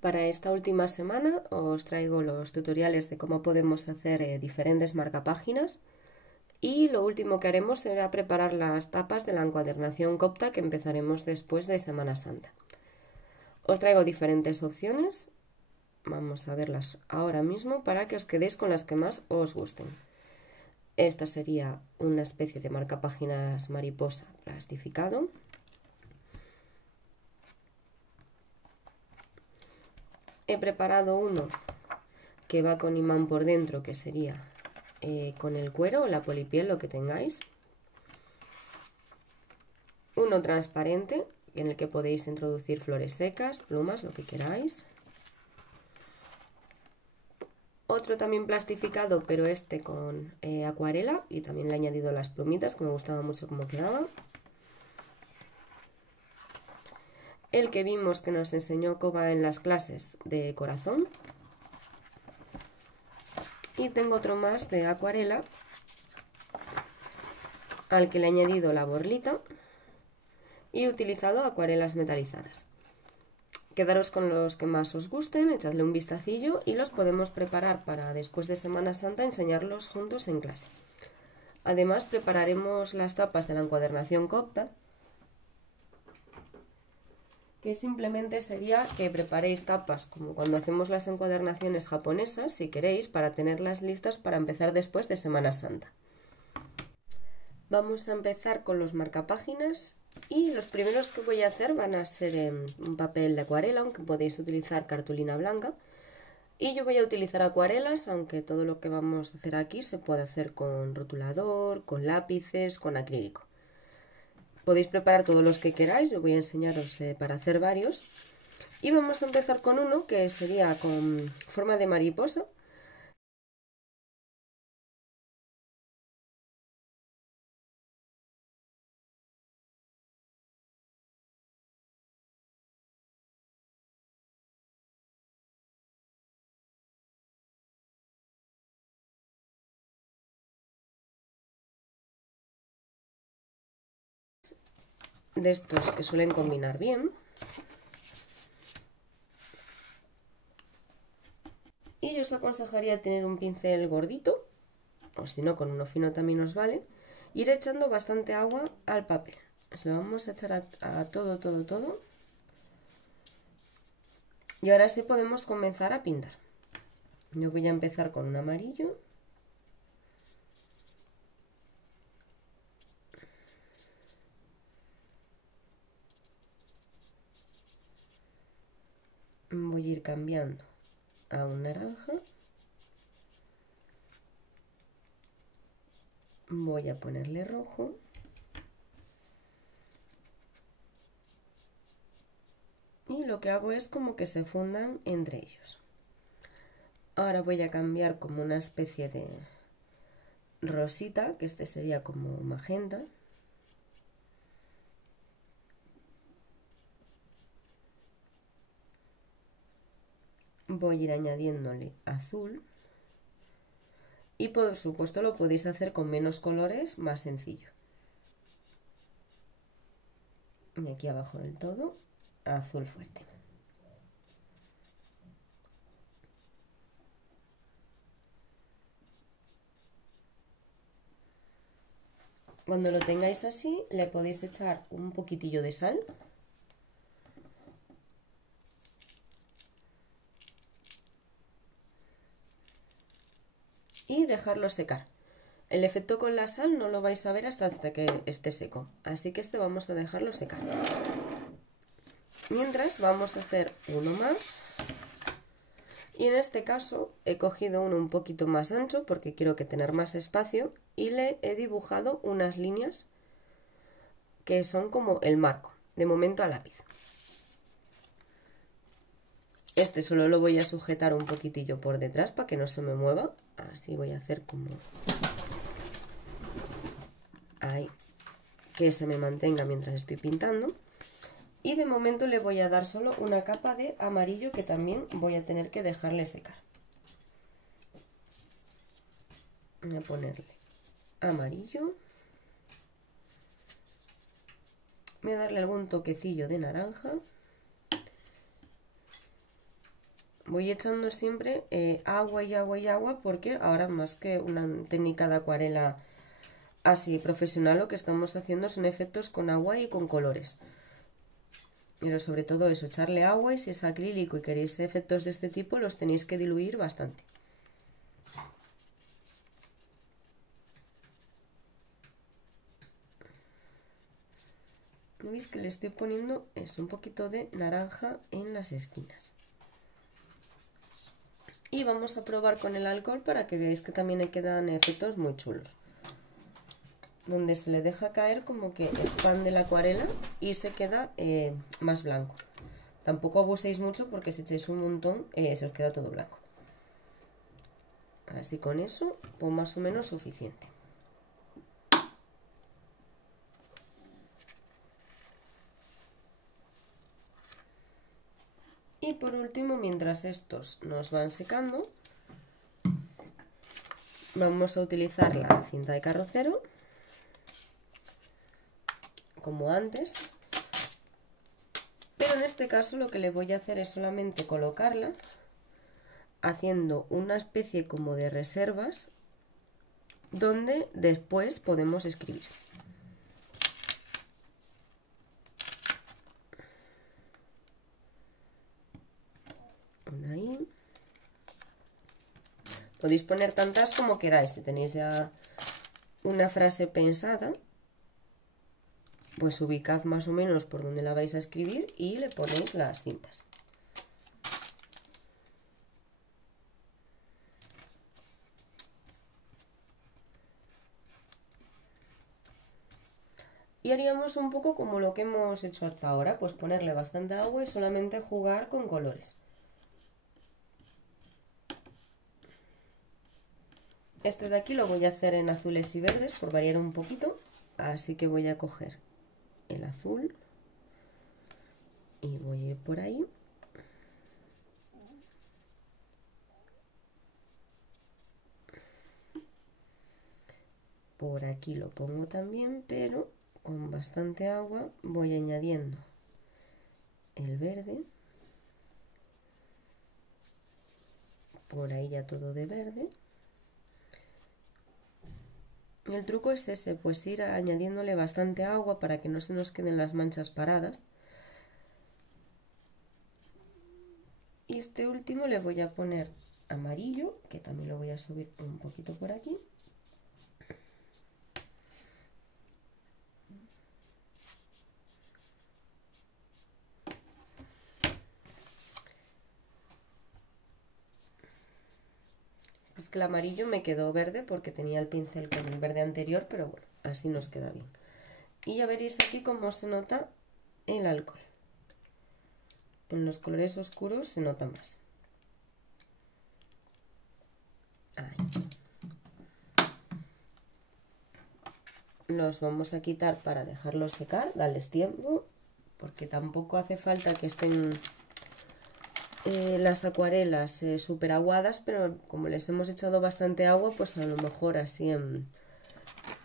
Para esta última semana os traigo los tutoriales de cómo podemos hacer diferentes marcapáginas y lo último que haremos será preparar las tapas de la encuadernación copta que empezaremos después de Semana Santa. Os traigo diferentes opciones, vamos a verlas ahora mismo para que os quedéis con las que más os gusten. Esta sería una especie de marcapáginas mariposa plastificado. He preparado uno que va con imán por dentro, que sería con el cuero o la polipiel, lo que tengáis. Uno transparente, en el que podéis introducir flores secas, plumas, lo que queráis. Otro también plastificado, pero este con acuarela, y también le he añadido las plumitas, que me gustaba mucho cómo quedaba. El que vimos que nos enseñó Coba en las clases, de corazón. Y tengo otro más de acuarela, al que le he añadido la borlita y he utilizado acuarelas metalizadas. Quedaros con los que más os gusten, echadle un vistacillo y los podemos preparar para después de Semana Santa enseñarlos juntos en clase. Además prepararemos las tapas de la encuadernación copta, que simplemente sería que preparéis tapas como cuando hacemos las encuadernaciones japonesas, si queréis, para tenerlas listas para empezar después de Semana Santa. Vamos a empezar con los marcapáginas y los primeros que voy a hacer van a ser en un papel de acuarela, aunque podéis utilizar cartulina blanca. Y yo voy a utilizar acuarelas, aunque todo lo que vamos a hacer aquí se puede hacer con rotulador, con lápices, con acrílico. Podéis preparar todos los que queráis, yo voy a enseñaros para hacer varios. Y vamos a empezar con uno que sería con forma de mariposa. De estos que suelen combinar bien. Y yo os aconsejaría tener un pincel gordito, o si no, con uno fino también os vale. Ir echando bastante agua al papel. Se lo vamos a echar a todo. Y ahora sí podemos comenzar a pintar. Yo voy a empezar con un amarillo. Voy a ir cambiando a un naranja. Voy a ponerle rojo. Y lo que hago es como que se fundan entre ellos. Ahora voy a cambiar como una especie de rosita, que este sería como magenta. Voy a ir añadiéndole azul. Y por supuesto lo podéis hacer con menos colores, más sencillo. Y aquí abajo del todo, azul fuerte. Cuando lo tengáis así, le podéis echar un poquitillo de sal. Y dejarlo secar. El efecto con la sal no lo vais a ver hasta que esté seco, así que este vamos a dejarlo secar. Mientras vamos a hacer uno más. Y en este caso he cogido uno un poquito más ancho porque quiero que tener más espacio y le he dibujado unas líneas que son como el marco, de momento a lápiz. Este solo lo voy a sujetar un poquitillo por detrás para que no se me mueva. Así voy a hacer como ahí, que se me mantenga mientras estoy pintando. Y de momento le voy a dar solo una capa de amarillo que también voy a tener que dejarle secar. Voy a ponerle amarillo. Voy a darle algún toquecillo de naranja. Voy echando siempre agua y agua y agua porque ahora más que una técnica de acuarela así profesional lo que estamos haciendo son efectos con agua y con colores. Pero sobre todo eso, echarle agua y si es acrílico y queréis efectos de este tipo los tenéis que diluir bastante. ¿Veis que le estoy poniendo eso, un poquito de naranja en las esquinas? Y vamos a probar con el alcohol para que veáis que también le quedan efectos muy chulos. Donde se le deja caer como que expande la acuarela y se queda más blanco. Tampoco abuséis mucho porque si echáis un montón se os queda todo blanco. Así con eso, pues más o menos suficiente. Y por último, mientras estos nos van secando, vamos a utilizar la cinta de carrocero, como antes. Pero en este caso lo que le voy a hacer es solamente colocarla, haciendo una especie como de reservas, donde después podemos escribir. Ahí. Podéis poner tantas como queráis. Si tenéis ya una frase pensada, pues ubicad más o menos por donde la vais a escribir y le ponéis las cintas. Y haríamos un poco como lo que hemos hecho hasta ahora, pues ponerle bastante agua y solamente jugar con colores. Este de aquí lo voy a hacer en azules y verdes por variar un poquito, así que voy a coger el azul y voy a ir por ahí. Por aquí lo pongo también, pero con bastante agua voy añadiendo el verde. Por ahí ya todo de verde. Y el truco es ese, pues ir añadiéndole bastante agua para que no se nos queden las manchas paradas. Y este último le voy a poner amarillo, que también lo voy a subir un poquito por aquí. Es que el amarillo me quedó verde porque tenía el pincel con el verde anterior, pero bueno, así nos queda bien. Y ya veréis aquí cómo se nota el alcohol. En los colores oscuros se nota más. Ahí. Los vamos a quitar para dejarlos secar, darles tiempo, porque tampoco hace falta que estén las acuarelas súper aguadas, pero como les hemos echado bastante agua, pues a lo mejor así en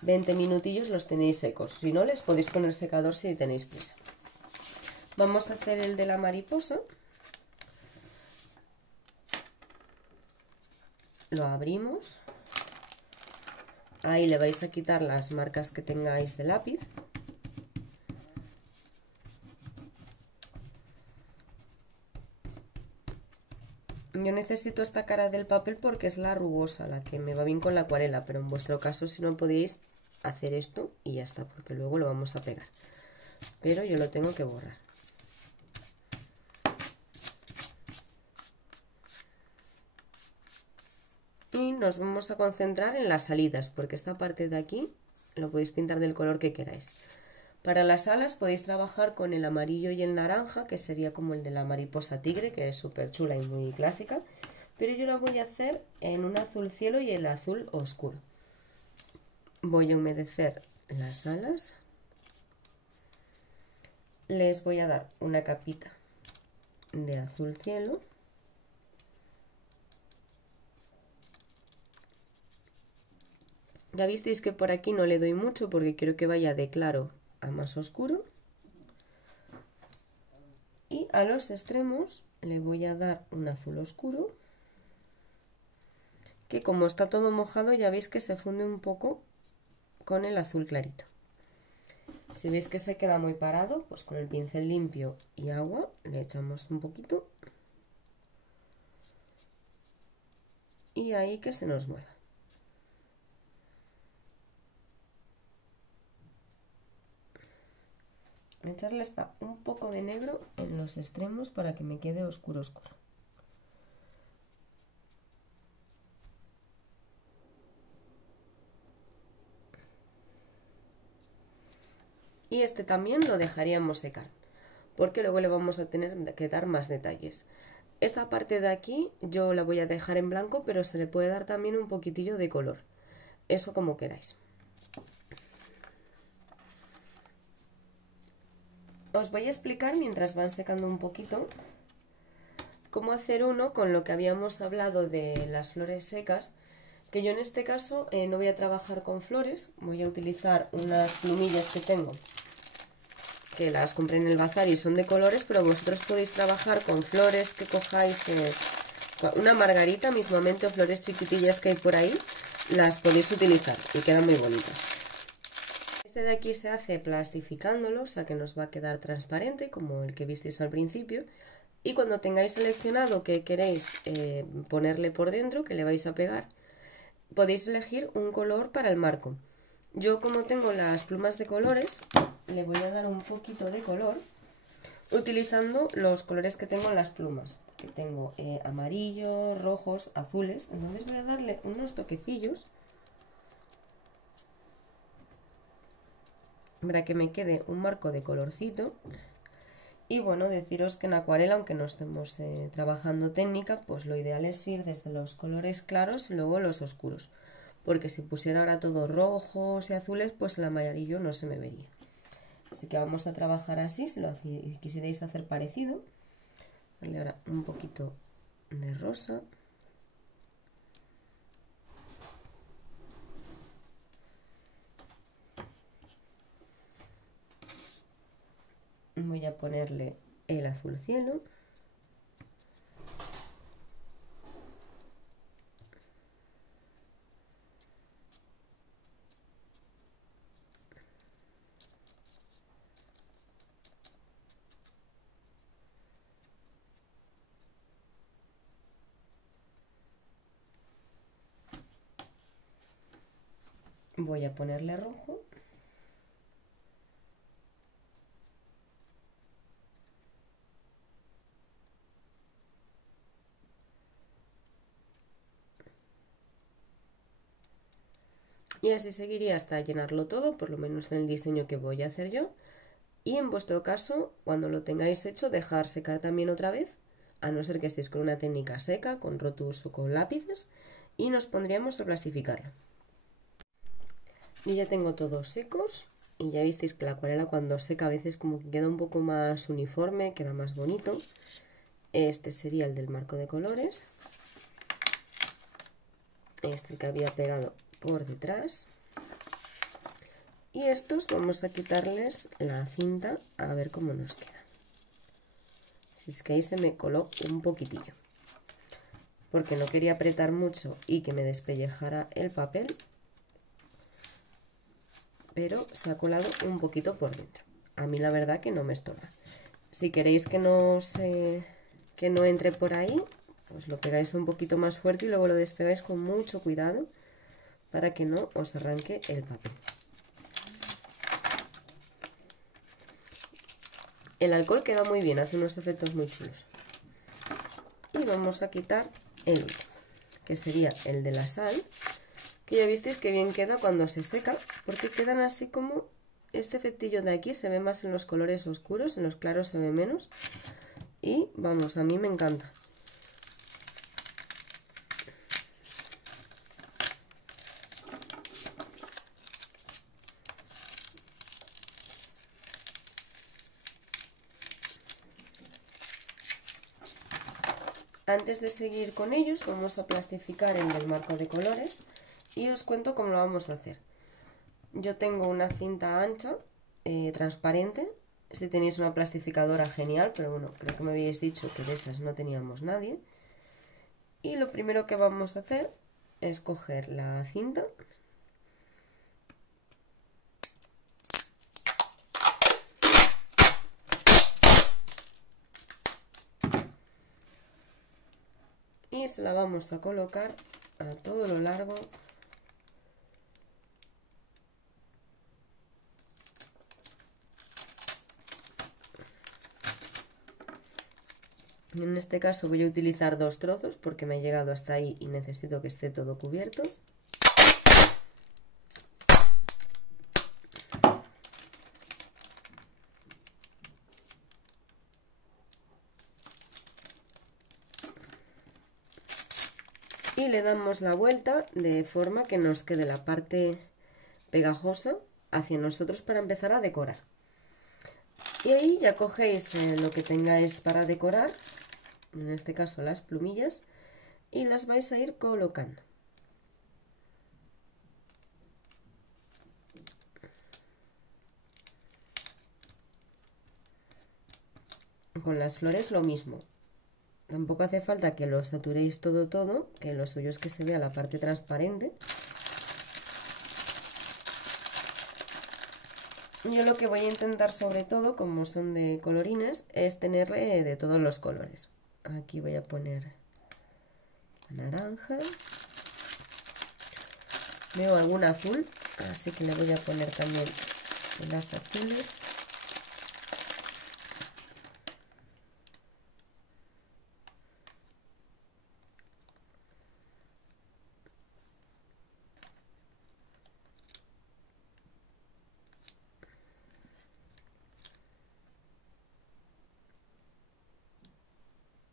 20 minutillos los tenéis secos. Si no, les podéis poner secador si tenéis prisa. Vamos a hacer el de la mariposa. Lo abrimos. Ahí le vais a quitar las marcas que tengáis de lápiz. Yo necesito esta cara del papel porque es la rugosa, la que me va bien con la acuarela, pero en vuestro caso si no podéis hacer esto y ya está, porque luego lo vamos a pegar. Pero yo lo tengo que borrar. Y nos vamos a concentrar en las salidas, porque esta parte de aquí lo podéis pintar del color que queráis. Para las alas podéis trabajar con el amarillo y el naranja, que sería como el de la mariposa tigre, que es súper chula y muy clásica. Pero yo la voy a hacer en un azul cielo y el azul oscuro. Voy a humedecer las alas. Les voy a dar una capita de azul cielo. Ya visteis que por aquí no le doy mucho porque quiero que vaya de claro a más oscuro. Y a los extremos le voy a dar un azul oscuro, que como está todo mojado ya veis que se funde un poco con el azul clarito. Si veis que se queda muy parado, pues con el pincel limpio y agua le echamos un poquito y ahí que se nos mueva. Echarle hasta un poco de negro en los extremos para que me quede oscuro oscuro. Y este también lo dejaríamos secar, porque luego le vamos a tener que dar más detalles. Esta parte de aquí yo la voy a dejar en blanco, pero se le puede dar también un poquitillo de color. Eso como queráis. Os voy a explicar mientras van secando un poquito cómo hacer uno con lo que habíamos hablado de las flores secas, que yo en este caso no voy a trabajar con flores, voy a utilizar unas plumillas que tengo, que las compré en el bazar y son de colores, pero vosotros podéis trabajar con flores que cojáis, una margarita mismamente o flores chiquitillas que hay por ahí, las podéis utilizar y quedan muy bonitas. Este de aquí se hace plastificándolo, o sea que nos va a quedar transparente como el que visteis al principio. Y cuando tengáis seleccionado que queréis ponerle por dentro, que le vais a pegar, podéis elegir un color para el marco. Yo como tengo las plumas de colores, le voy a dar un poquito de color utilizando los colores que tengo en las plumas. Que tengo amarillos, rojos, azules. Entonces voy a darle unos toquecillos para que me quede un marco de colorcito. Y bueno, deciros que en acuarela, aunque no estemos trabajando técnica, pues lo ideal es ir desde los colores claros y luego los oscuros, porque si pusiera ahora todos rojos y azules, pues el amarillo no se me vería. Así que vamos a trabajar así. Si lo quisierais hacer parecido, vale, ahora un poquito de rosa. Voy a ponerle el azul cielo. Voy a ponerle rojo. Y así seguiría hasta llenarlo todo, por lo menos en el diseño que voy a hacer yo. Y en vuestro caso, cuando lo tengáis hecho, dejar secar también otra vez, a no ser que estéis con una técnica seca, con rotus o con lápices, y nos pondríamos a plastificarlo. Yo ya tengo todos secos, y ya visteis que la acuarela cuando seca a veces como que queda un poco más uniforme, queda más bonito. Este sería el del marco de colores. Este que había pegado por detrás. Y estos vamos a quitarles la cinta a ver cómo nos queda. Si es que ahí se me coló un poquitillo, porque no quería apretar mucho y que me despellejara el papel, pero se ha colado un poquito por dentro. A mí la verdad que no me estorba. Si queréis que no entre por ahí, pues lo pegáis un poquito más fuerte y luego lo despegáis con mucho cuidado para que no os arranque el papel. El alcohol queda muy bien, hace unos efectos muy chulos. Y vamos a quitar el último, que sería el de la sal, que ya visteis que bien queda cuando se seca, porque quedan así como este efectillo de aquí se ve más en los colores oscuros, en los claros se ve menos. Y vamos, a mí me encanta. Antes de seguir con ellos vamos a plastificar el del marco de colores y os cuento cómo lo vamos a hacer. Yo tengo una cinta ancha, transparente, Si tenéis una plastificadora, genial, pero bueno, creo que me habéis dicho que de esas no teníamos nadie. Y lo primero que vamos a hacer es coger la cinta y se la vamos a colocar a todo lo largo En este caso voy a utilizar 2 trozos porque me he llegado hasta ahí y necesito que esté todo cubierto. Y le damos la vuelta de forma que nos quede la parte pegajosa hacia nosotros para empezar a decorar. Y ahí ya cogéis lo que tengáis para decorar, en este caso las plumillas, y las vais a ir colocando. Con las flores lo mismo. Tampoco hace falta que lo saturéis todo, que lo suyo es que se vea la parte transparente. Yo lo que voy a intentar sobre todo, como son de colorines, es tener de todos los colores. Aquí voy a poner naranja. Veo algún azul, así que le voy a poner también las azules.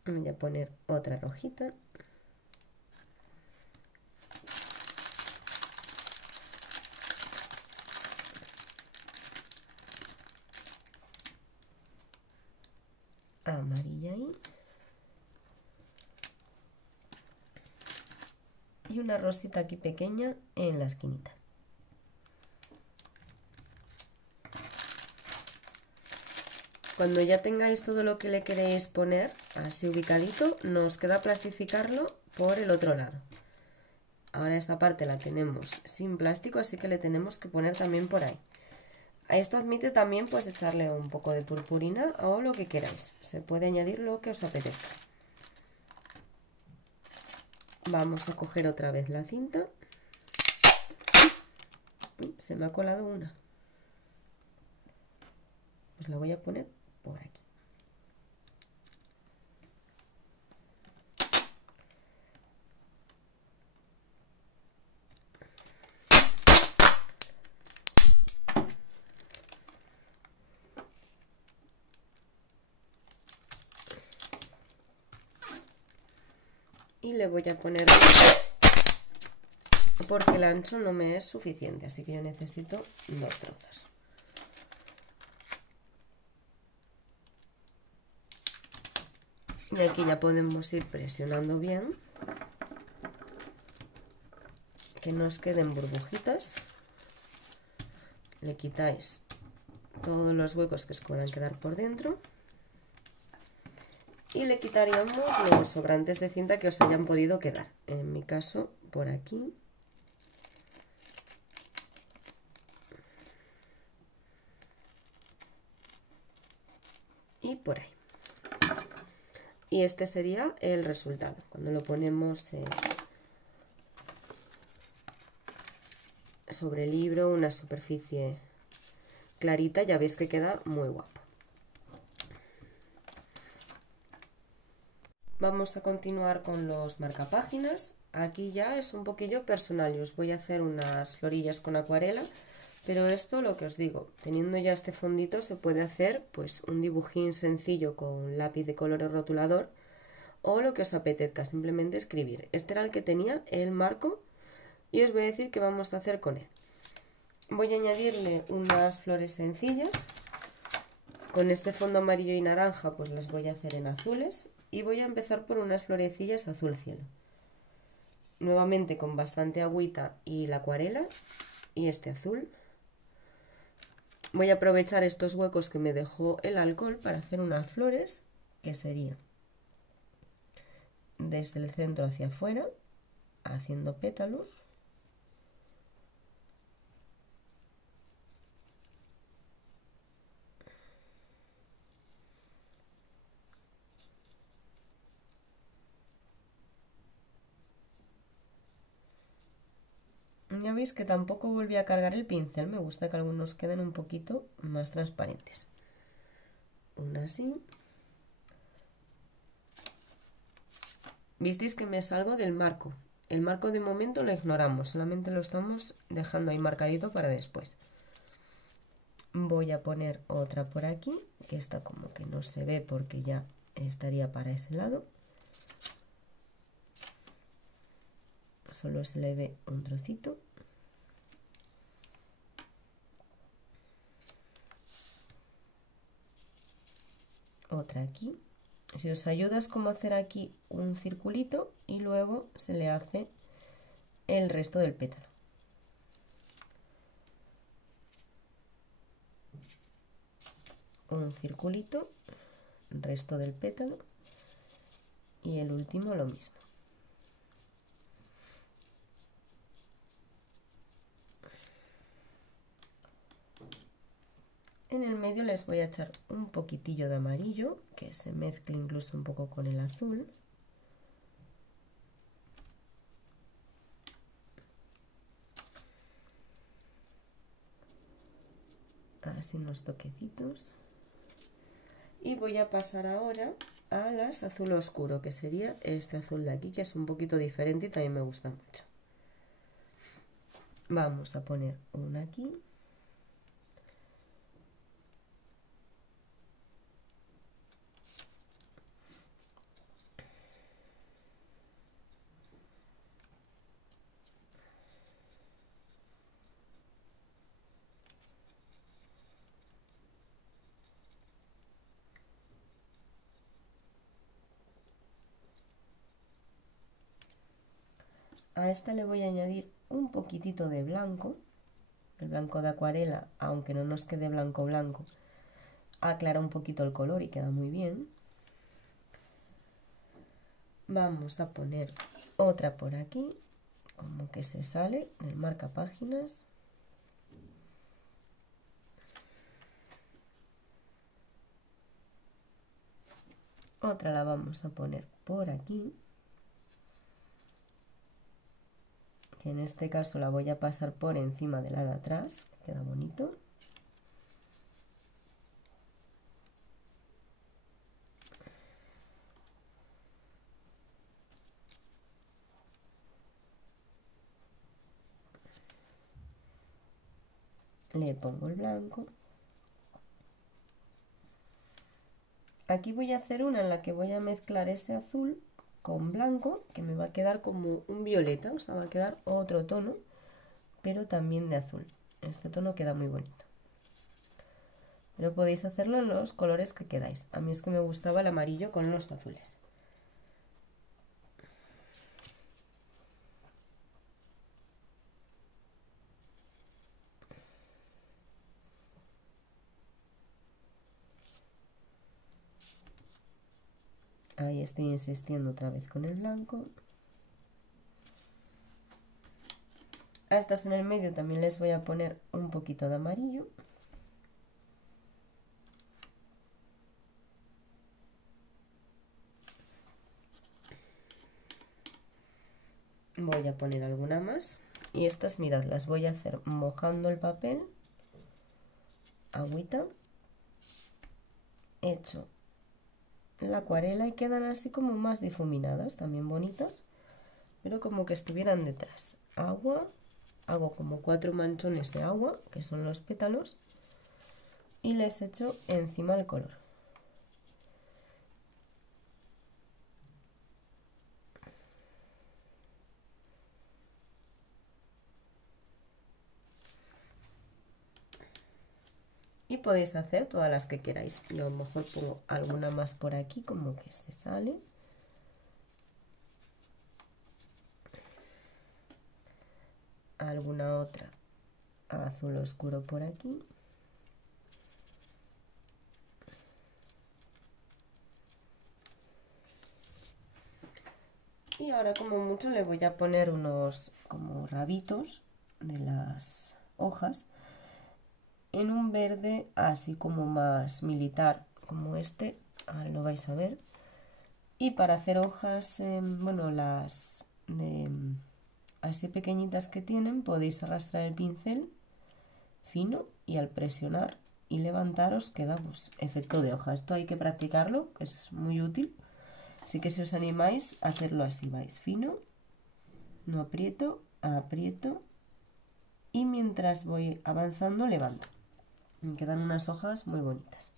Voy a poner otra rojita. Amarilla ahí. Y una rosita aquí pequeña en la esquinita. Cuando ya tengáis todo lo que le queréis poner así ubicadito, nos queda plastificarlo por el otro lado. Ahora esta parte la tenemos sin plástico, así que le tenemos que poner también por ahí. A esto admite también pues echarle un poco de purpurina o lo que queráis. Se puede añadir lo que os apetezca. Vamos a coger otra vez la cinta. Se me ha colado una. Pues la voy a poner por aquí. Y le voy a poner porque el ancho no me es suficiente, así que yo necesito 2 trozos. Y aquí ya podemos ir presionando bien, que no os queden burbujitas. Le quitáis todos los huecos que os puedan quedar por dentro. Y le quitaríamos los sobrantes de cinta que os hayan podido quedar. En mi caso, por aquí. Y por ahí. Y este sería el resultado. Cuando lo ponemos sobre el libro, una superficie clarita, ya veis que queda muy guapo. Vamos a continuar con los marcapáginas. Aquí ya es un poquillo personal. Yo os voy a hacer unas florillas con acuarela, pero esto, lo que os digo, teniendo ya este fondito se puede hacer pues un dibujín sencillo con lápiz de color o rotulador o lo que os apetezca, simplemente escribir. Este era el que tenía el marco y os voy a decir qué vamos a hacer con él. Voy a añadirle unas flores sencillas. Con este fondo amarillo y naranja pues las voy a hacer en azules. Y voy a empezar por unas florecillas azul cielo. Nuevamente con bastante agüita y la acuarela. Y este azul. Voy a aprovechar estos huecos que me dejó el alcohol para hacer unas flores, que sería desde el centro hacia afuera, haciendo pétalos. Ya veis que tampoco volví a cargar el pincel, me gusta que algunos queden un poquito más transparentes. Una así. Visteis que me salgo del marco. El marco de momento lo ignoramos, solamente lo estamos dejando ahí marcadito para después. Voy a poner otra por aquí, que esta como que no se ve porque ya estaría para ese lado. Solo se le ve un trocito. Otra aquí. Si os ayuda es como hacer aquí un circulito y luego se le hace el resto del pétalo. Un circulito, resto del pétalo y el último lo mismo. En el medio les voy a echar un poquitillo de amarillo, que se mezcle incluso un poco con el azul. Así unos toquecitos. Y voy a pasar ahora a las azul oscuro, que sería este azul de aquí, que es un poquito diferente y también me gusta mucho. Vamos a poner una aquí. A esta le voy a añadir un poquitito de blanco, el blanco de acuarela, aunque no nos quede blanco blanco, aclara un poquito el color y queda muy bien. Vamos a poner otra por aquí, como que se sale del marcapáginas. Otra la vamos a poner por aquí, que en este caso la voy a pasar por encima de la de atrás, queda bonito. Le pongo el blanco. Aquí voy a hacer una en la que voy a mezclar ese azul con blanco, que me va a quedar como un violeta, o sea, va a quedar otro tono, pero también de azul. Este tono queda muy bonito. Pero podéis hacerlo en los colores que queráis. A mí es que me gustaba el amarillo con los azules. Ahí estoy insistiendo otra vez con el blanco. A estas en el medio también les voy a poner un poquito de amarillo. Voy a poner alguna más. Y estas, mirad, las voy a hacer mojando el papel. Agüita. Echo la acuarela y quedan así como más difuminadas, también bonitas, pero como que estuvieran detrás. Agua. Hago como 4 manchones de agua, que son los pétalos, y les echo encima el color. Y podéis hacer todas las que queráis. Yo a lo mejor pongo alguna más por aquí, como que se sale. Alguna otra azul oscuro por aquí. Y ahora como mucho le voy a poner unos como rabitos de las hojas en un verde así como más militar, como este, ahora lo vais a ver. Y para hacer hojas, bueno, las así pequeñitas que tienen, podéis arrastrar el pincel fino y al presionar y levantar os queda pues, efecto de hoja. Esto hay que practicarlo, que es muy útil. Así que si os animáis a hacerlo así, vais fino, no aprieto, aprieto y mientras voy avanzando levanto. Me quedan unas hojas muy bonitas.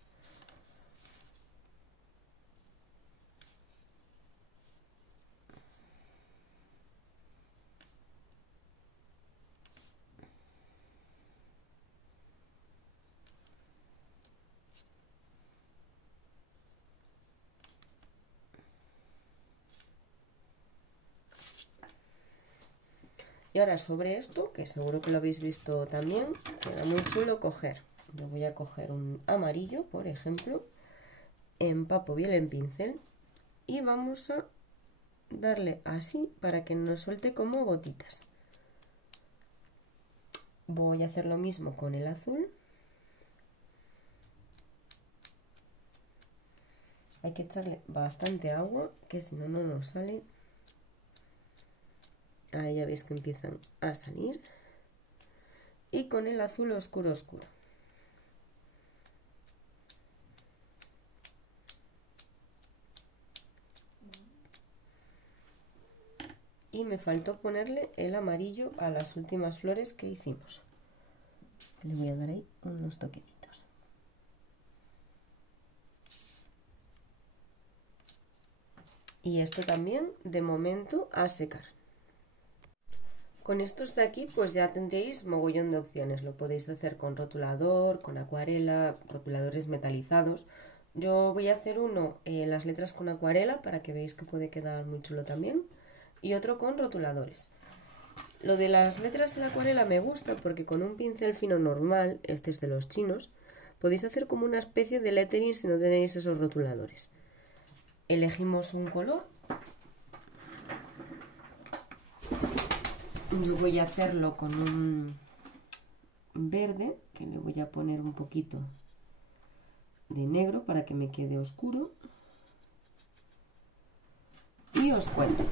Y ahora sobre esto, que seguro que lo habéis visto también, queda muy chulo coger. Yo voy a coger un amarillo, por ejemplo, empapo bien el pincel y vamos a darle así para que nos suelte como gotitas. Voy a hacer lo mismo con el azul. Hay que echarle bastante agua, que si no, no nos sale. Ahí ya veis que empiezan a salir. Y con el azul oscuro oscuro. Y me faltó ponerle el amarillo a las últimas flores que hicimos. Le voy a dar ahí unos toquecitos. Y esto también, de momento, a secar. Con estos de aquí pues ya tendréis mogollón de opciones. Lo podéis hacer con rotulador, con acuarela, rotuladores metalizados. Yo voy a hacer uno las letras con acuarela para que veáis que puede quedar muy chulo también. Y otro con rotuladores. Lo de las letras en acuarela me gusta porque con un pincel fino normal, este es de los chinos, podéis hacer como una especie de lettering si no tenéis esos rotuladores. Elegimos un color. Yo voy a hacerlo con un verde, que le voy a poner un poquito de negro para que me quede oscuro. Y os cuento.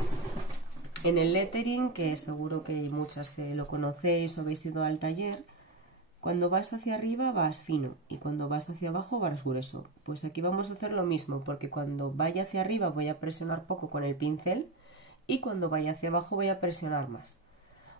En el lettering, que seguro que muchas lo conocéis o habéis ido al taller, cuando vas hacia arriba vas fino y cuando vas hacia abajo vas grueso. Pues aquí vamos a hacer lo mismo, porque cuando vaya hacia arriba voy a presionar poco con el pincel y cuando vaya hacia abajo voy a presionar más.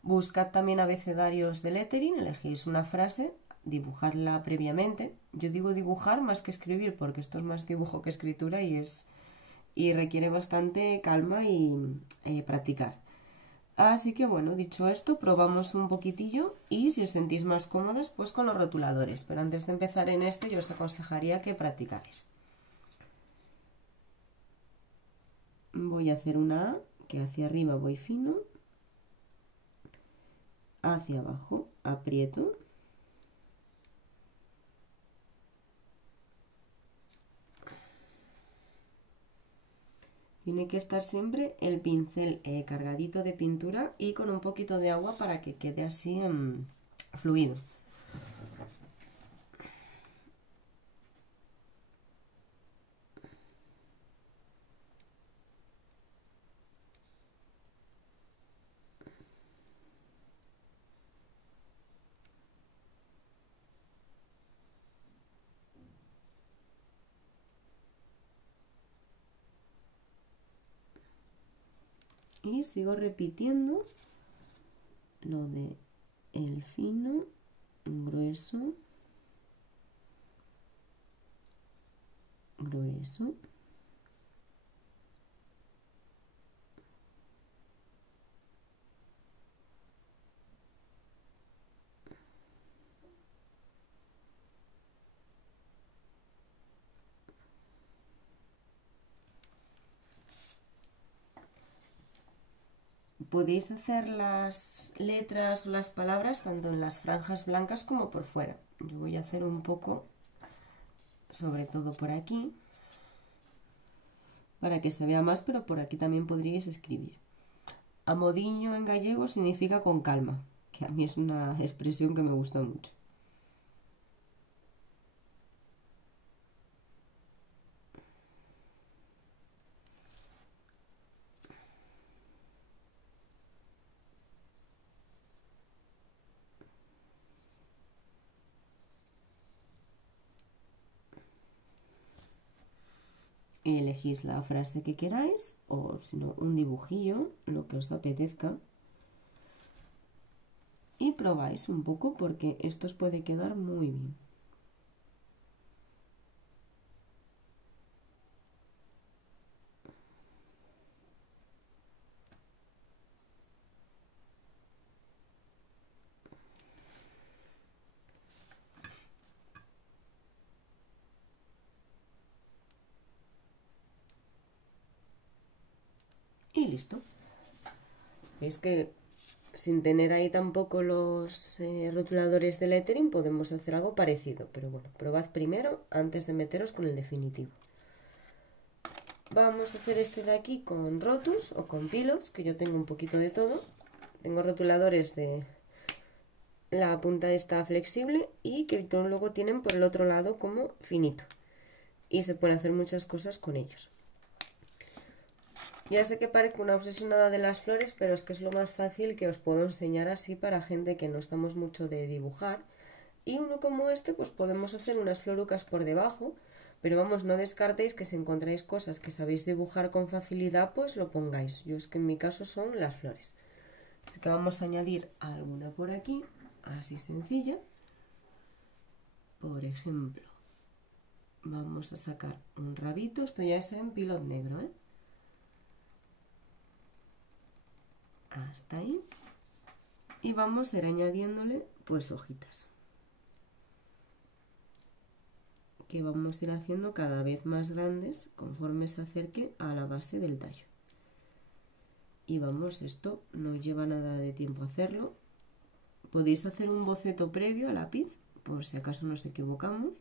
Buscad también abecedarios de lettering, elegís una frase, dibujadla previamente. Yo digo dibujar más que escribir porque esto es más dibujo que escritura y requiere bastante calma y practicar. Así que bueno, dicho esto, probamos un poquitillo y si os sentís más cómodos, pues con los rotuladores. Pero antes de empezar en este, yo os aconsejaría que practicarais. Voy a hacer una A, que hacia arriba voy fino, hacia abajo aprieto, tiene que estar siempre el pincel cargadito de pintura y con un poquito de agua para que quede así fluido. Y sigo repitiendo lo de el fino, grueso, grueso. Podéis hacer las letras o las palabras tanto en las franjas blancas como por fuera. Yo voy a hacer un poco, sobre todo por aquí. para que se vea más, pero por aquí también podríais escribir. Amodiño en gallego significa con calma, que a mí es una expresión que me gusta mucho. Elegís la frase que queráis o si no un dibujillo, lo que os apetezca, y probáis un poco porque esto os puede quedar muy bien. Y listo. Veis que sin tener ahí tampoco los rotuladores de lettering podemos hacer algo parecido, pero bueno, probad primero antes de meteros con el definitivo. Vamos a hacer este de aquí con rotus o con pilots, que yo tengo un poquito de todo. Tengo rotuladores de la punta esta flexible y que luego tienen por el otro lado como finito. Y se pueden hacer muchas cosas con ellos. Ya sé que parezco una obsesionada de las flores, pero es que es lo más fácil que os puedo enseñar así para gente que no estamos mucho de dibujar. Y uno como este, pues podemos hacer unas florucas por debajo, pero vamos, no descartéis que si encontráis cosas que sabéis dibujar con facilidad, pues lo pongáis. Yo es que en mi caso son las flores. Así que vamos a añadir alguna por aquí, así sencilla. Por ejemplo, vamos a sacar un rabito, esto ya es en pilot negro, ¿eh? Hasta ahí. Y vamos a ir añadiéndole pues hojitas, que vamos a ir haciendo cada vez más grandes conforme se acerque a la base del tallo. Y vamos, esto no lleva nada de tiempo hacerlo. Podéis hacer un boceto previo a lápiz, por si acaso nos equivocamos.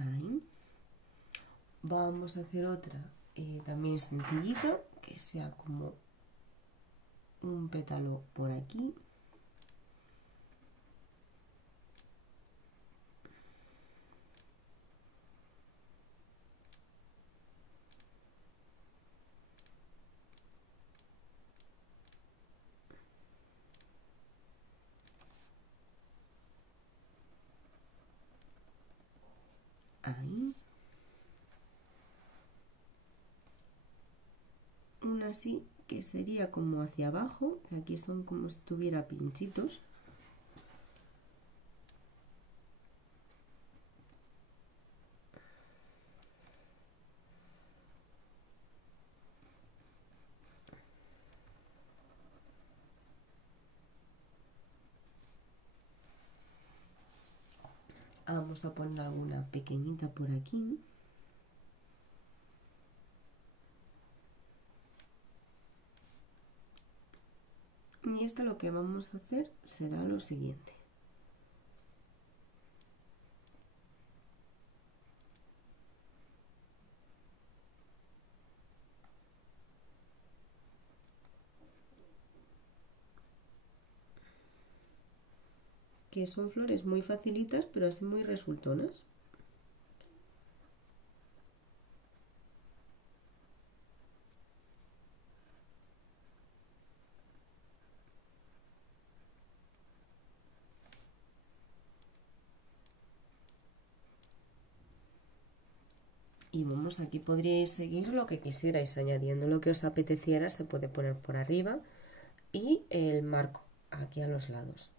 Ahí. Vamos a hacer otra también sencillita, que sea como un pétalo por aquí. Ahí. Una así que sería como hacia abajo, que aquí son como si tuviera pinchitos. Vamos a poner alguna pequeñita por aquí. Y esto lo que vamos a hacer será lo siguiente. Que son flores muy facilitas, pero así muy resultonas. Y vamos, aquí podríais seguir lo que quisierais, añadiendo lo que os apeteciera, se puede poner por arriba y el marco aquí a los lados.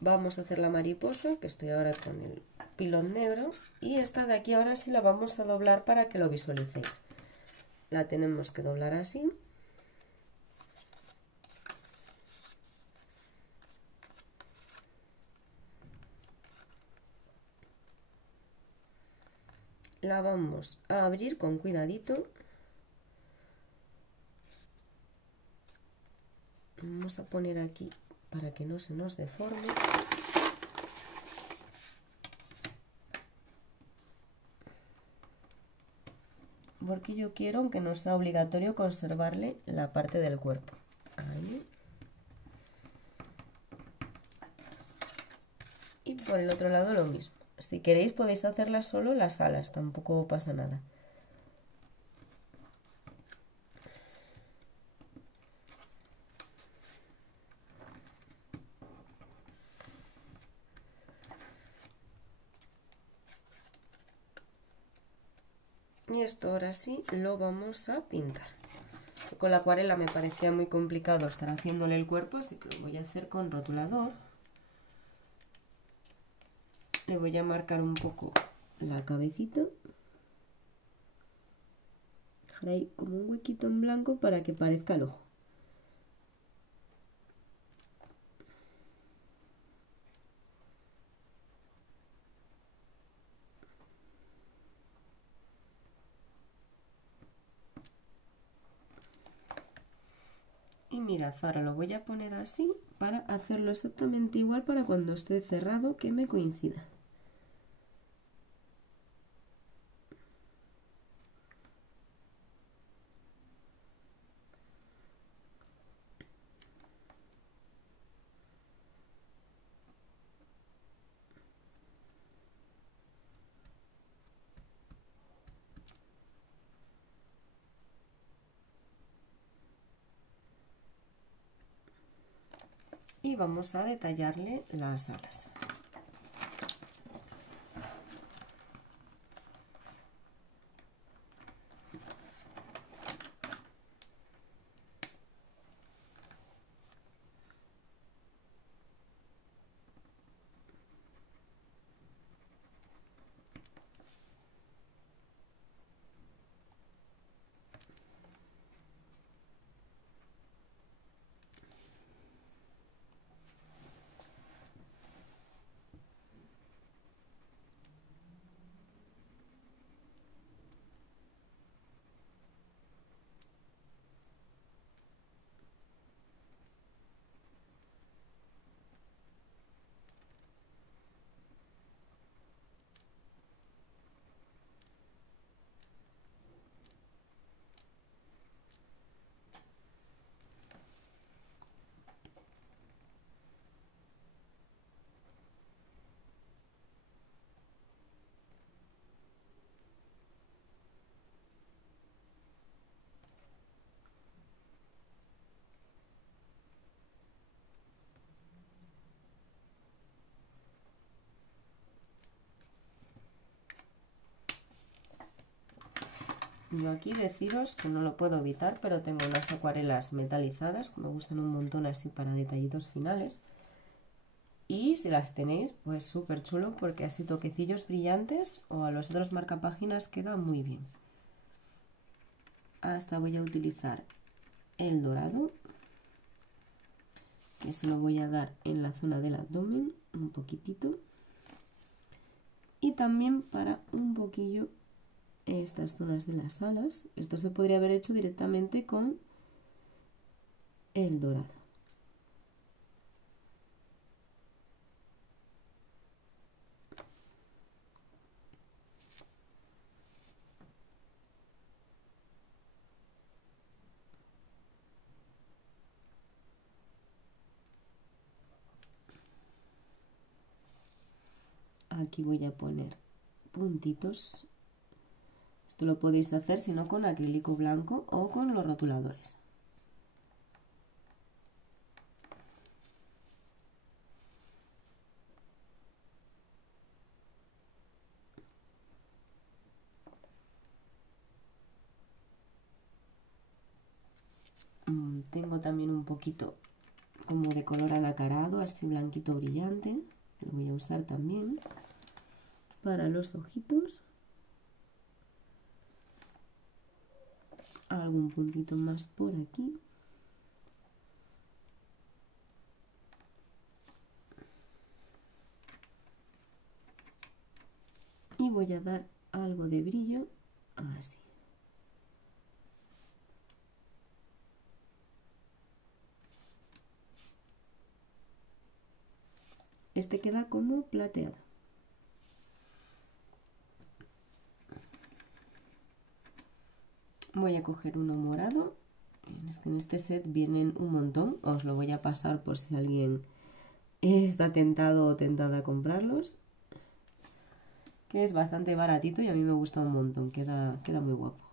Vamos a hacer la mariposa, que estoy ahora con el pilón negro, y esta de aquí ahora sí la vamos a doblar para que lo visualicéis. La tenemos que doblar así. la vamos a abrir con cuidadito. Vamos a poner aquí para que no se nos deforme. Porque yo quiero, aunque no sea obligatorio, conservarle la parte del cuerpo. Ahí. Y por el otro lado lo mismo. Si queréis podéis hacerlas solo las alas, tampoco pasa nada. Y esto ahora sí lo vamos a pintar. Con la acuarela me parecía muy complicado estar haciéndole el cuerpo, así que lo voy a hacer con rotulador. Le voy a marcar un poco la cabecita. Dejar ahí como un huequito en blanco para que parezca el ojo. Y mirad, ahora lo voy a poner así para hacerlo exactamente igual para cuando esté cerrado, que me coincida. Y vamos a detallarle las alas. Yo aquí deciros que no lo puedo evitar, pero tengo unas acuarelas metalizadas que me gustan un montón así para detallitos finales. Y si las tenéis, pues súper chulo porque así toquecillos brillantes o a los otros marcapáginas queda muy bien. Hasta voy a utilizar el dorado, que se lo voy a dar en la zona del abdomen, un poquitito. Y también para un poquillo estas zonas de las alas. Esto se podría haber hecho directamente con el dorado. Aquí voy a poner puntitos. Esto lo podéis hacer si no con acrílico blanco o con los rotuladores. Tengo también un poquito como de color anacarado, así blanquito brillante. Lo voy a usar también para los ojitos. Algún puntito más por aquí. Y voy a dar algo de brillo, así. Este queda como plateado. Voy a coger uno morado. Es que en este set vienen un montón. Os lo voy a pasar por si alguien está tentado o tentada a comprarlos. Que es bastante baratito y a mí me gusta un montón. Queda muy guapo.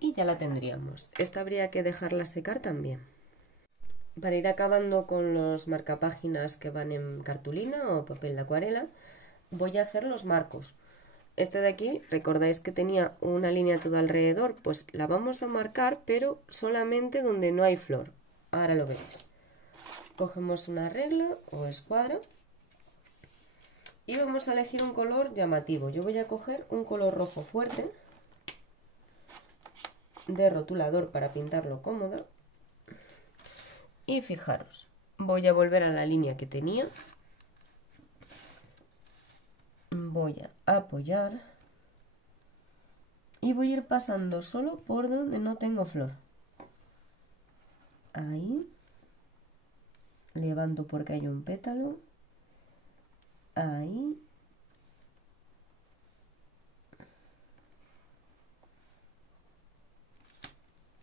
Y ya la tendríamos. Esta habría que dejarla secar también. Para ir acabando con los marcapáginas que van en cartulina o papel de acuarela, voy a hacer los marcos. Este de aquí, recordáis que tenía una línea todo alrededor, pues la vamos a marcar, pero solamente donde no hay flor. Ahora lo veréis. Cogemos una regla o escuadra y vamos a elegir un color llamativo. Yo voy a coger un color rojo fuerte de rotulador para pintarlo cómoda. Y fijaros, voy a volver a la línea que tenía. Voy a apoyar y voy a ir pasando solo por donde no tengo flor. Ahí. Levanto porque hay un pétalo. Ahí.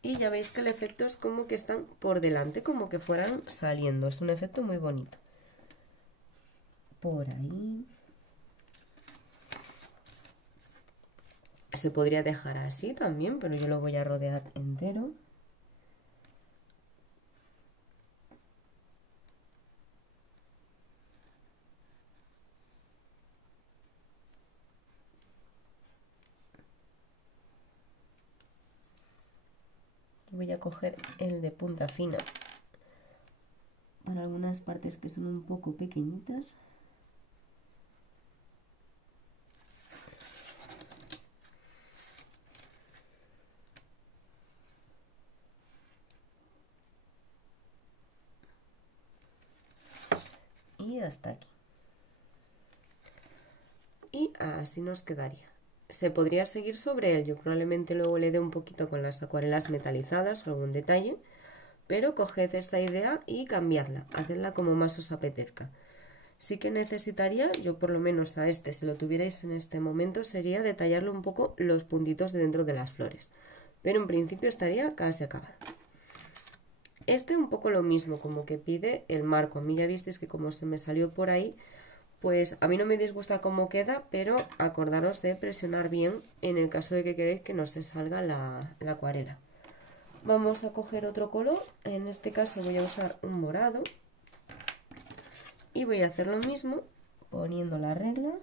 Y ya veis que el efecto es como que están por delante, como que fueran saliendo. Es un efecto muy bonito. Por ahí. Se podría dejar así también, pero yo lo voy a rodear entero. Voy a coger el de punta fina para algunas partes que son un poco pequeñitas. Y hasta aquí. Y así nos quedaría. Se podría seguir sobre él. Yo probablemente luego le dé un poquito con las acuarelas metalizadas o algún detalle. Pero coged esta idea y cambiadla. Hacedla como más os apetezca. Sí que necesitaría, yo por lo menos a este, si lo tuvierais en este momento, sería detallarle un poco los puntitos de dentro de las flores. Pero en principio estaría casi acabado. Este un poco lo mismo, como que pide el marco. A mí ya visteis que como se me salió por ahí, pues a mí no me disgusta cómo queda, pero acordaros de presionar bien en el caso de que queréis que no se salga la acuarela. Vamos a coger otro color, en este caso voy a usar un morado y voy a hacer lo mismo poniendo la regla.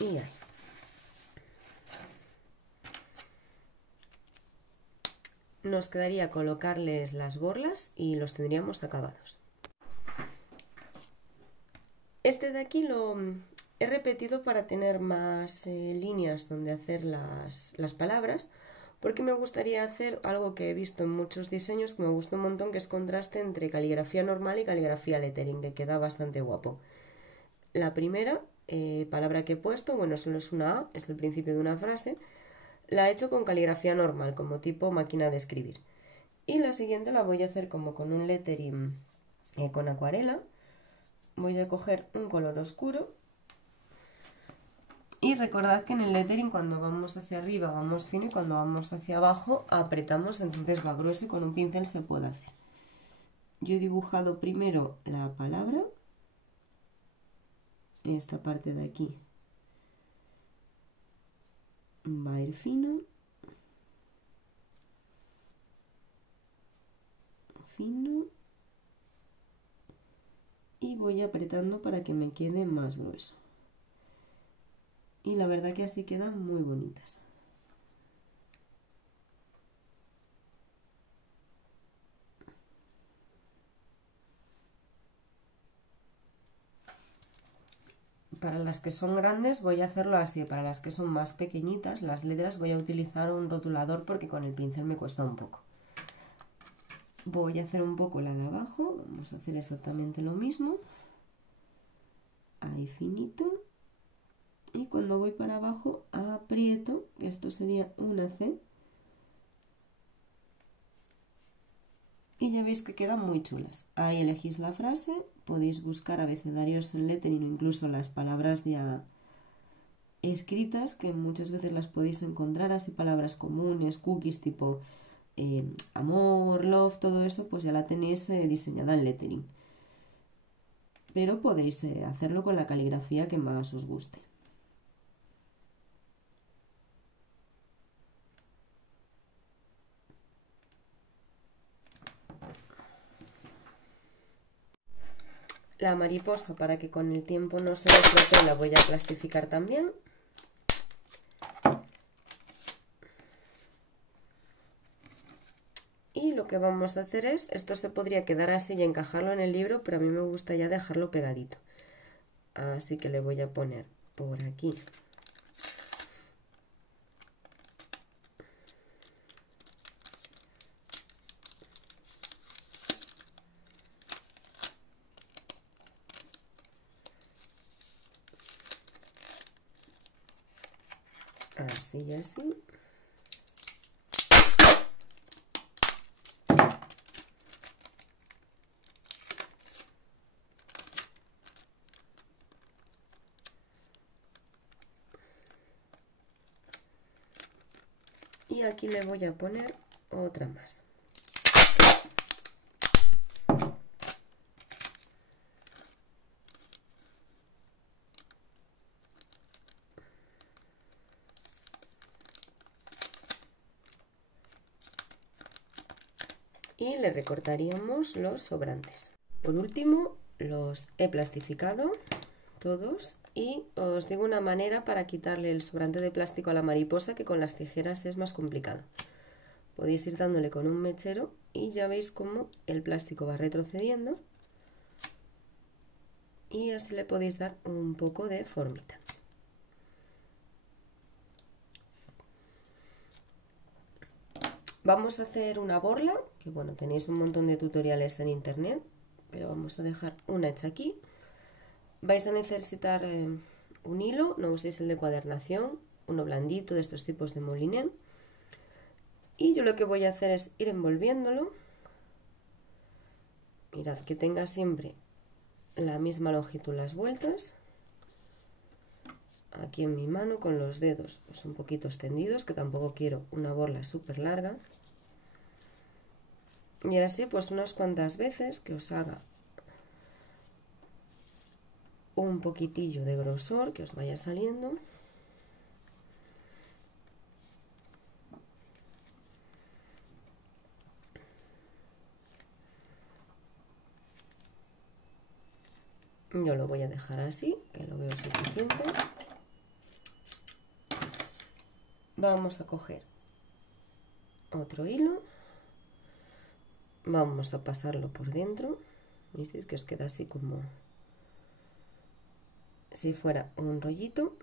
Y ahí. Nos quedaría colocarles las borlas y los tendríamos acabados. Este de aquí lo he repetido para tener más líneas donde hacer las palabras, porque me gustaría hacer algo que he visto en muchos diseños que me gusta un montón, que es contraste entre caligrafía normal y caligrafía lettering, que queda bastante guapo. La primera palabra que he puesto, bueno, solo es una A, es el principio de una frase, la he hecho con caligrafía normal, como tipo máquina de escribir. Y la siguiente la voy a hacer como con un lettering con acuarela. Voy a coger un color oscuro. Y recordad que en el lettering cuando vamos hacia arriba vamos fino y cuando vamos hacia abajo apretamos, entonces va grueso y con un pincel se puede hacer. Yo he dibujado primero la palabra. esta parte de aquí va a ir fino, fino, y voy apretando para que me quede más grueso. Y la verdad que así quedan muy bonitas. Para las que son grandes voy a hacerlo así, para las que son más pequeñitas, las letras, voy a utilizar un rotulador porque con el pincel me cuesta un poco. Voy a hacer un poco la de abajo, vamos a hacer exactamente lo mismo. Ahí finito. Y cuando voy para abajo aprieto, esto sería una C. Y ya veis que quedan muy chulas. Ahí elegís la frase, podéis buscar abecedarios en lettering o incluso las palabras ya escritas, que muchas veces las podéis encontrar, así palabras comunes, cookies tipo amor, love, todo eso, pues ya la tenéis diseñada en lettering. Pero podéis hacerlo con la caligrafía que más os guste. La mariposa, para que con el tiempo no se estropee, la voy a plastificar también. Y lo que vamos a hacer es, esto se podría quedar así y encajarlo en el libro, pero a mí me gusta ya dejarlo pegadito. Así que le voy a poner por aquí. Así y así. Y aquí le voy a poner otra más. Y le recortaríamos los sobrantes. Por último, los he plastificado todos y os digo una manera para quitarle el sobrante de plástico a la mariposa, que con las tijeras es más complicado. Podéis ir dándole con un mechero y ya veis cómo el plástico va retrocediendo y así le podéis dar un poco de formita. Vamos a hacer una borla, que bueno, tenéis un montón de tutoriales en internet, pero vamos a dejar una hecha aquí. Vais a necesitar un hilo, no uséis el de cuadernación, uno blandito de estos tipos de moliné. Y yo lo que voy a hacer es ir envolviéndolo. Mirad que tenga siempre la misma longitud las vueltas. Aquí en mi mano con los dedos pues un poquito extendidos, que tampoco quiero una borla súper larga. Y así pues unas cuantas veces que os haga un poquitillo de grosor, que os vaya saliendo. Yo lo voy a dejar así, que lo veo suficiente. Vamos a coger otro hilo, vamos a pasarlo por dentro. ¿Visteis que os queda así como si fuera un rollito?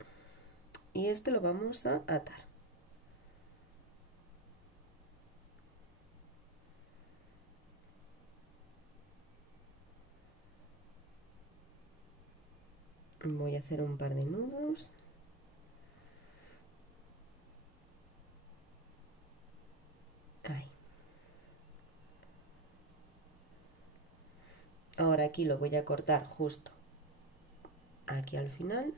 Y este lo vamos a atar. Voy a hacer un par de nudos. Ahí. Ahora aquí lo voy a cortar justo aquí al final.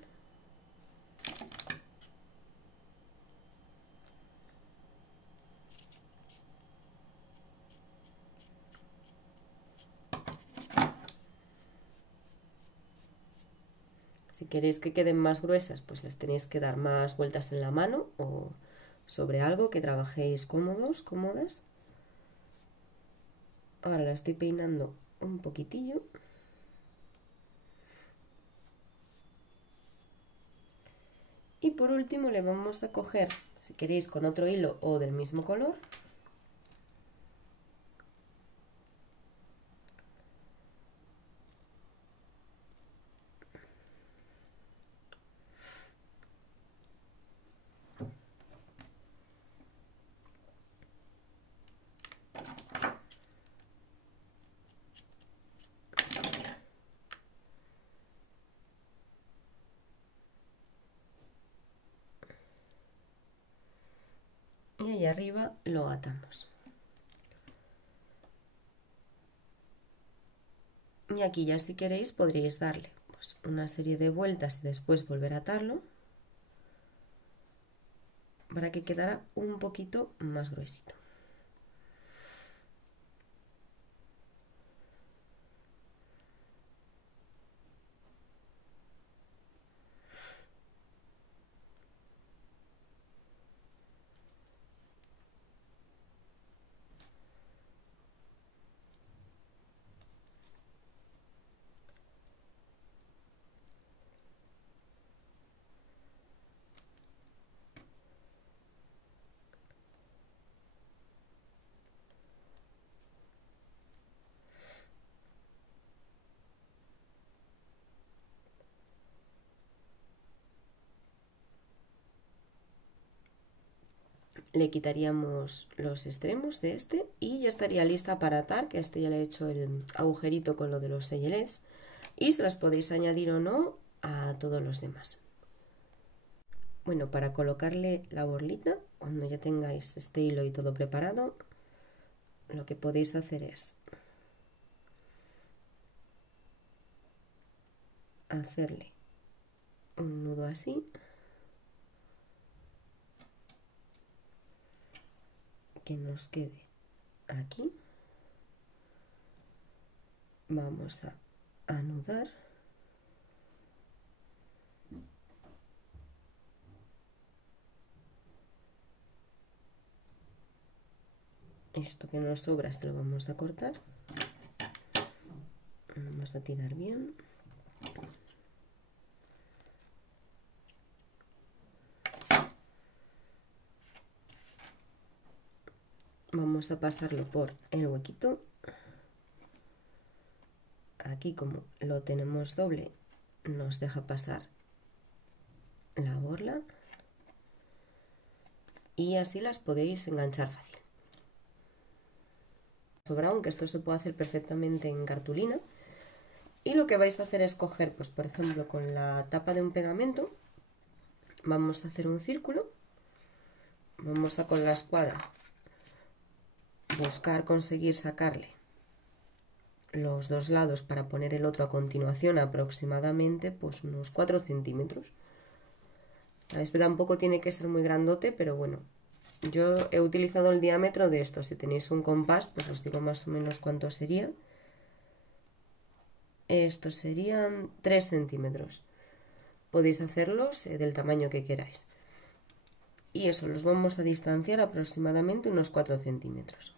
Si queréis que queden más gruesas, pues les tenéis que dar más vueltas en la mano o sobre algo que trabajéis cómodos, cómodas. Ahora la estoy peinando un poquitillo. Y por último le vamos a coger, si queréis con otro hilo o del mismo color, y ahí arriba lo atamos. Y aquí ya si queréis podríais darle pues una serie de vueltas y después volver a atarlo para que quedara un poquito más gruesito. Le quitaríamos los extremos de este y ya estaría lista para atar, que a este ya le he hecho el agujerito con lo de los seyelets, y se las podéis añadir o no a todos los demás. Bueno, para colocarle la borlita, cuando ya tengáis este hilo y todo preparado, lo que podéis hacer es hacerle un nudo así, que nos quede aquí. Vamos a anudar. Esto que nos sobra se lo vamos a cortar. Vamos a tirar bien. Vamos a pasarlo por el huequito. Aquí, como lo tenemos doble, nos deja pasar la borla y así las podéis enganchar fácil. Sobra, aunque esto se puede hacer perfectamente en cartulina, y lo que vais a hacer es coger, pues por ejemplo, con la tapa de un pegamento, vamos a hacer un círculo, vamos a con la escuadra buscar conseguir sacarle los dos lados para poner el otro a continuación, aproximadamente pues unos 4 centímetros. Este tampoco tiene que ser muy grandote, pero bueno, yo he utilizado el diámetro de esto. Si tenéis un compás, pues os digo más o menos cuánto sería. Estos serían 3 centímetros. Podéis hacerlos del tamaño que queráis. Y eso, los vamos a distanciar aproximadamente unos 4 centímetros.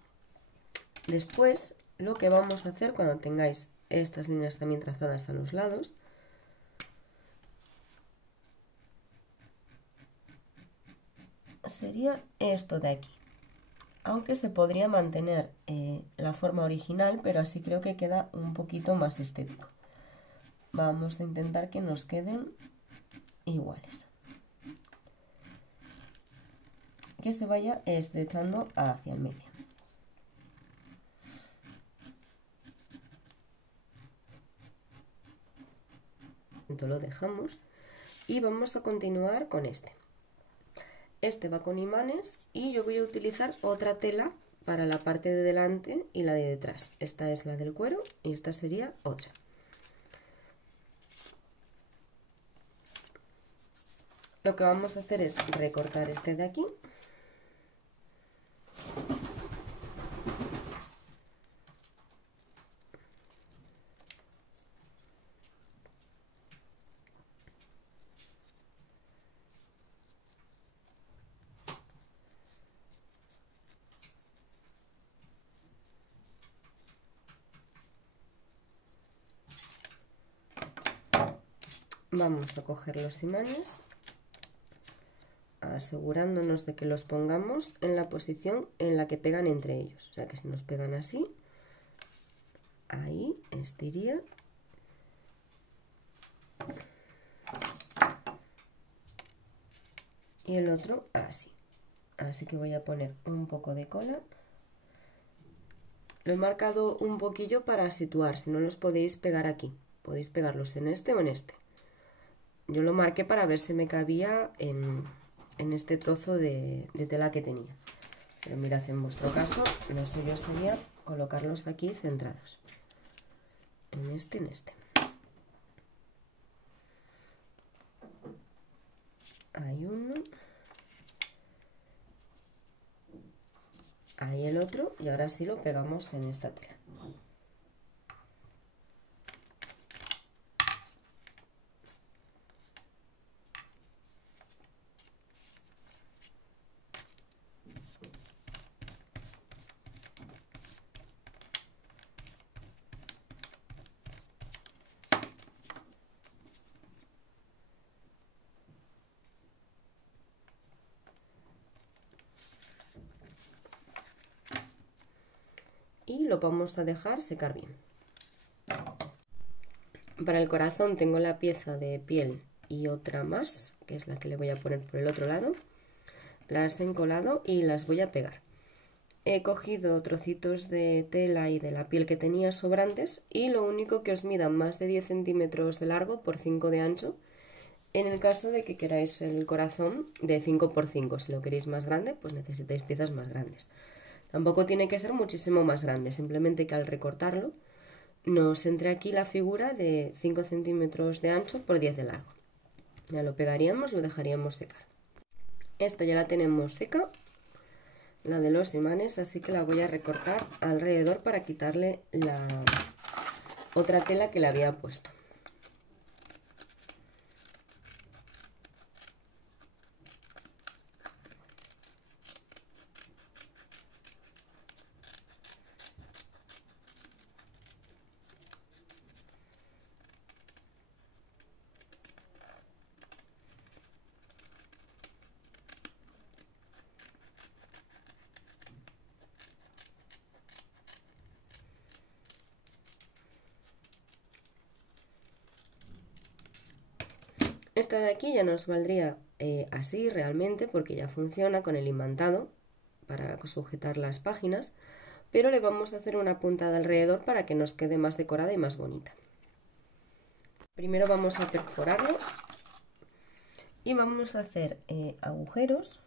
Después, lo que vamos a hacer cuando tengáis estas líneas también trazadas a los lados, sería esto de aquí. Aunque se podría mantener la forma original, pero así creo que queda un poquito más estético. Vamos a intentar que nos queden iguales. Que se vaya estrechando hacia el medio. Lo dejamos y vamos a continuar con este. Este va con imanes y yo voy a utilizar otra tela para la parte de delante y la de detrás. Esta es la del cuero y esta sería otra. Lo que vamos a hacer es recortar este de aquí. vamos a coger los imanes, asegurándonos de que los pongamos en la posición en la que pegan entre ellos. O sea que si nos pegan así, ahí este iría. Y el otro así. Así que voy a poner un poco de cola. Lo he marcado un poquillo para situar, si no los podéis pegar aquí. Podéis pegarlos en este o en este. Yo lo marqué para ver si me cabía en este trozo de tela que tenía. Pero mirad, en vuestro caso, lo suyo sería colocarlos aquí centrados. En este. Hay uno. Ahí el otro. Y ahora sí lo pegamos en esta tela. Y lo vamos a dejar secar bien. Para el corazón tengo la pieza de piel y otra más, que es la que le voy a poner por el otro lado. Las he encolado y las voy a pegar. He cogido trocitos de tela y de la piel que tenía sobrantes y lo único que os mida más de 10 centímetros de largo por 5 de ancho, en el caso de que queráis el corazón de 5 por 5. Si lo queréis más grande, pues necesitáis piezas más grandes. Tampoco tiene que ser muchísimo más grande, simplemente que al recortarlo nos entre aquí la figura de 5 centímetros de ancho por 10 de largo. Ya lo pegaríamos, lo dejaríamos secar. Esta ya la tenemos seca, la de los imanes, así que la voy a recortar alrededor para quitarle la otra tela que le había puesto. Esta de aquí ya nos valdría así realmente, porque ya funciona con el imantado para sujetar las páginas, pero le vamos a hacer una puntada alrededor para que nos quede más decorada y más bonita. Primero vamos a perforarlo y vamos a hacer agujeros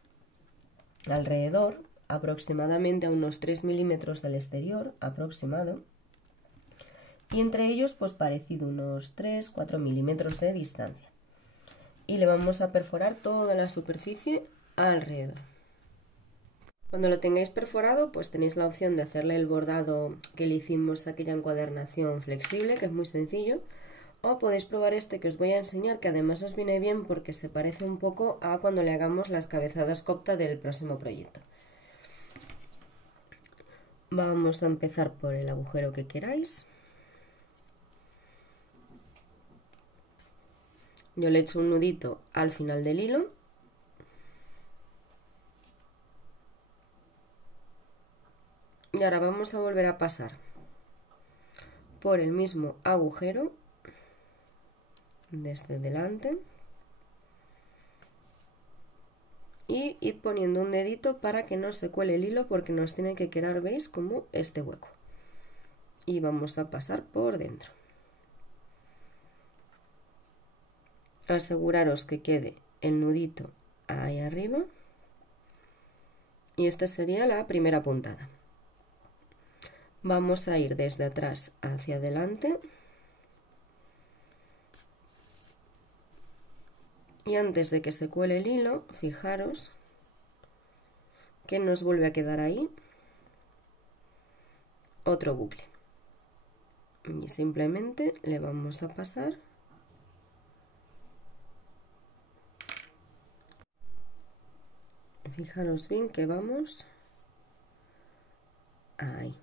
alrededor, aproximadamente a unos 3 milímetros del exterior, aproximado, y entre ellos pues parecido unos 3-4 milímetros de distancia. Y le vamos a perforar toda la superficie alrededor. Cuando lo tengáis perforado, pues tenéis la opción de hacerle el bordado que le hicimos a aquella encuadernación flexible, que es muy sencillo, o podéis probar este que os voy a enseñar, que además os viene bien porque se parece un poco a cuando le hagamos las cabezadas copta del próximo proyecto. Vamos a empezar por el agujero que queráis. Yo le echo un nudito al final del hilo. Y ahora vamos a volver a pasar por el mismo agujero desde delante y ir poniendo un dedito para que no se cuele el hilo, porque nos tiene que quedar, veis, como este hueco. Y vamos a pasar por dentro. Aseguraros que quede el nudito ahí arriba. Y esta sería la primera puntada. Vamos a ir desde atrás hacia adelante. Y antes de que se cuele el hilo, fijaros que nos vuelve a quedar ahí otro bucle. Y simplemente le vamos a pasar fijaros bien que vamos ahí.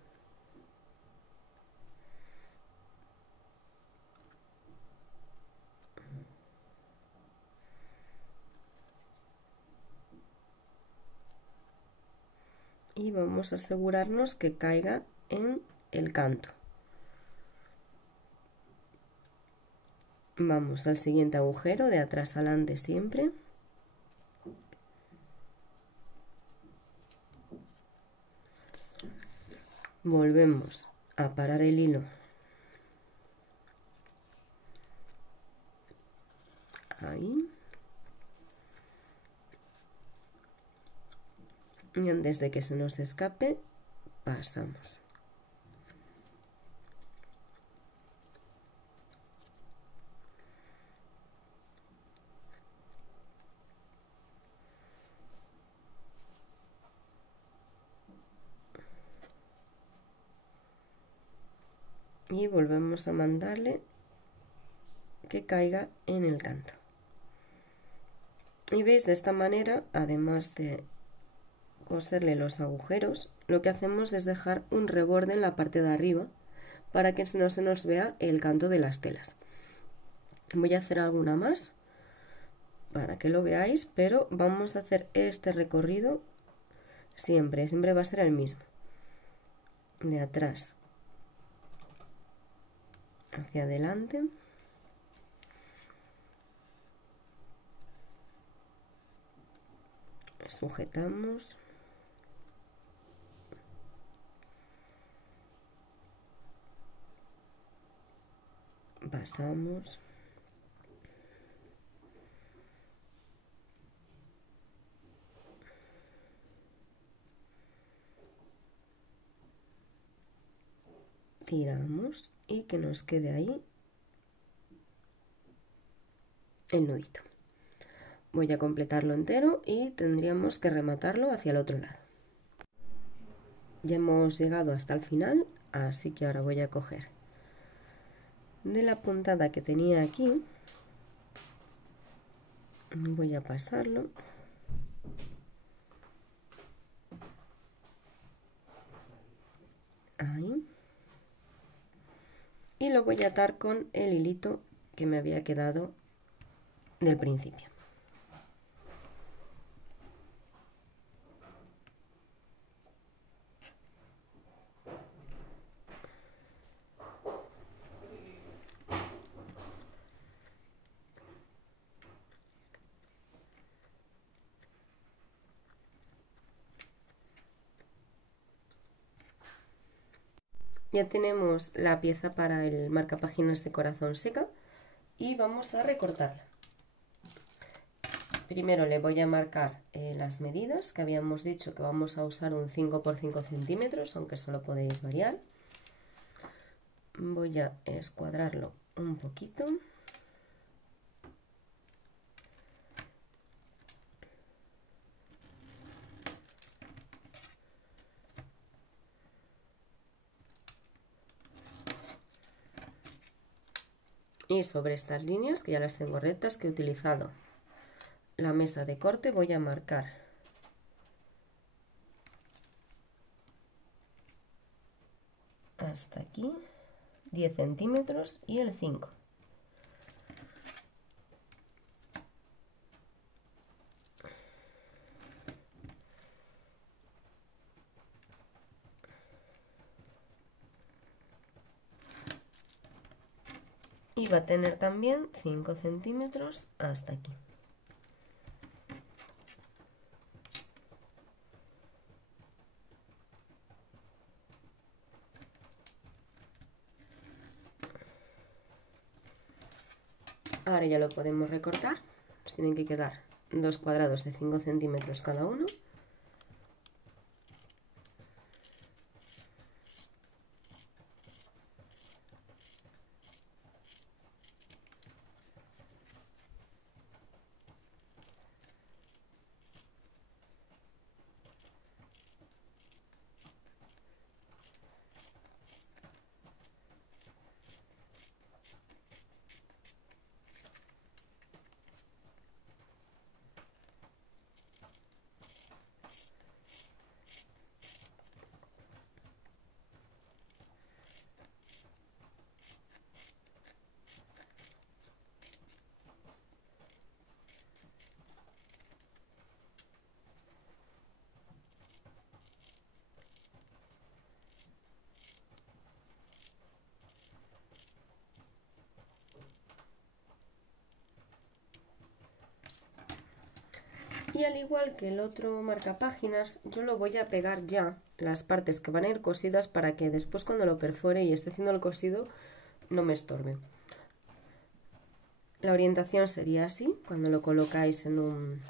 y vamos a asegurarnos que caiga en el canto. Vamos al siguiente agujero, de atrás adelante siempre. Volvemos a parar el hilo ahí. Y antes de que se nos escape, pasamos. Y volvemos a mandarle que caiga en el canto. Y veis, de esta manera, además de coserle los agujeros, lo que hacemos es dejar un reborde en la parte de arriba para que no se nos vea el canto de las telas. Voy a hacer alguna más para que lo veáis, pero vamos a hacer este recorrido siempre va a ser el mismo, de atrás hacia adelante. Sujetamos. Pasamos. Tiramos y que nos quede ahí el nudito. Voy a completarlo entero y tendríamos que rematarlo hacia el otro lado. Ya hemos llegado hasta el final, así que ahora voy a coger de la puntada que tenía aquí, voy a pasarlo ahí y lo voy a atar con el hilito que me había quedado del principio. Ya tenemos la pieza para el marcapáginas de corazón seca y vamos a recortarla. Primero le voy a marcar las medidas, que habíamos dicho que vamos a usar un 5 por 5 centímetros, aunque solo podéis variar. Voy a escuadrarlo un poquito. Y sobre estas líneas, que ya las tengo rectas, que he utilizado la mesa de corte, voy a marcar hasta aquí 10 centímetros y el 5. Y va a tener también 5 centímetros hasta aquí. Ahora ya lo podemos recortar. Nos tienen que quedar dos cuadrados de 5 centímetros cada uno. Y al igual que el otro marcapáginas, yo lo voy a pegar ya, las partes que van a ir cosidas, para que después cuando lo perfore y esté haciendo el cosido no me estorbe. La orientación sería así, cuando lo colocáis en un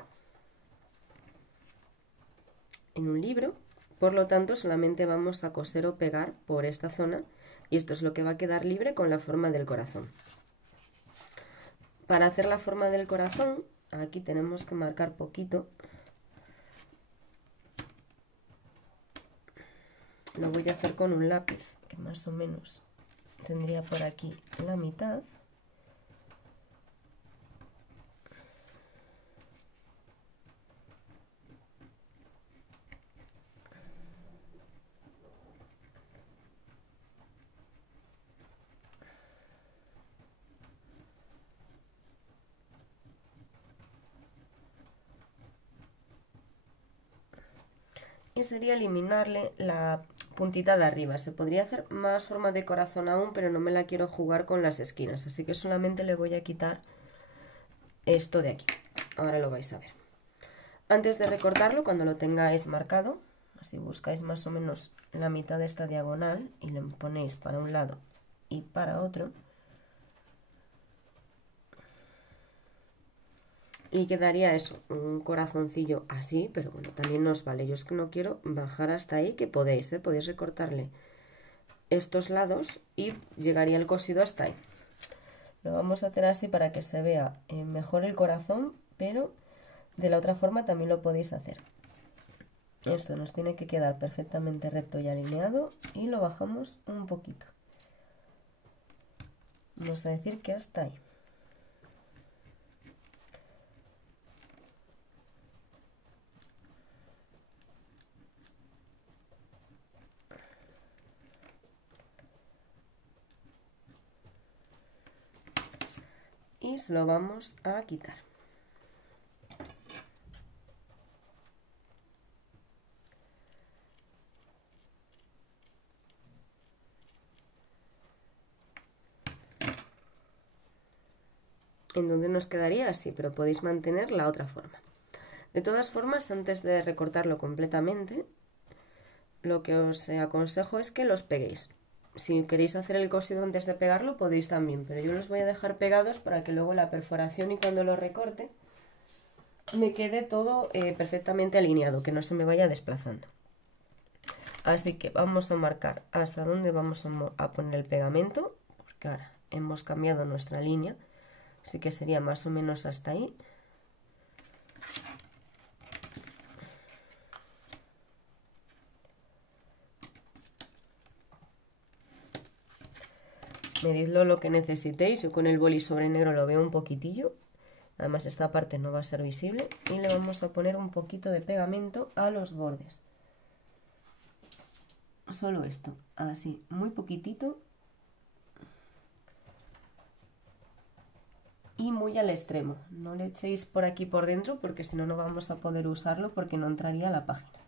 libro. Por lo tanto, solamente vamos a coser o pegar por esta zona y esto es lo que va a quedar libre con la forma del corazón. Para hacer la forma del corazón, aquí tenemos que marcar poquito. Lo voy a hacer con un lápiz, que más o menos tendría por aquí la mitad. Y sería eliminarle la puntita de arriba. Se podría hacer más forma de corazón aún, pero no me la quiero jugar con las esquinas, así que solamente le voy a quitar esto de aquí. Ahora lo vais a ver. Antes de recortarlo, cuando lo tengáis marcado, así buscáis más o menos la mitad de esta diagonal y le ponéis para un lado y para otro. Y quedaría eso, un corazoncillo así, pero bueno, también nos vale. Yo es que no quiero bajar hasta ahí, que podéis, podéis recortarle estos lados y llegaría el cosido hasta ahí. Lo vamos a hacer así para que se vea mejor el corazón, pero de la otra forma también lo podéis hacer. Esto nos tiene que quedar perfectamente recto y alineado y lo bajamos un poquito. Vamos a decir que hasta ahí. Y se lo vamos a quitar. En donde nos quedaría así, pero podéis mantener la otra forma. De todas formas, antes de recortarlo completamente, lo que os aconsejo es que los peguéis. Si queréis hacer el cosido antes de pegarlo, podéis también, pero yo los voy a dejar pegados para que luego la perforación y cuando lo recorte me quede todo perfectamente alineado, que no se me vaya desplazando. Así que vamos a marcar hasta dónde vamos a poner el pegamento, porque ahora hemos cambiado nuestra línea, así que sería más o menos hasta ahí. Medidlo lo que necesitéis, yo con el boli sobre negro lo veo un poquitillo, además esta parte no va a ser visible, y le vamos a poner un poquito de pegamento a los bordes. Solo esto, así, muy poquitito y muy al extremo. No le echéis por aquí por dentro porque si no, no vamos a poder usarlo porque no entraría a la página.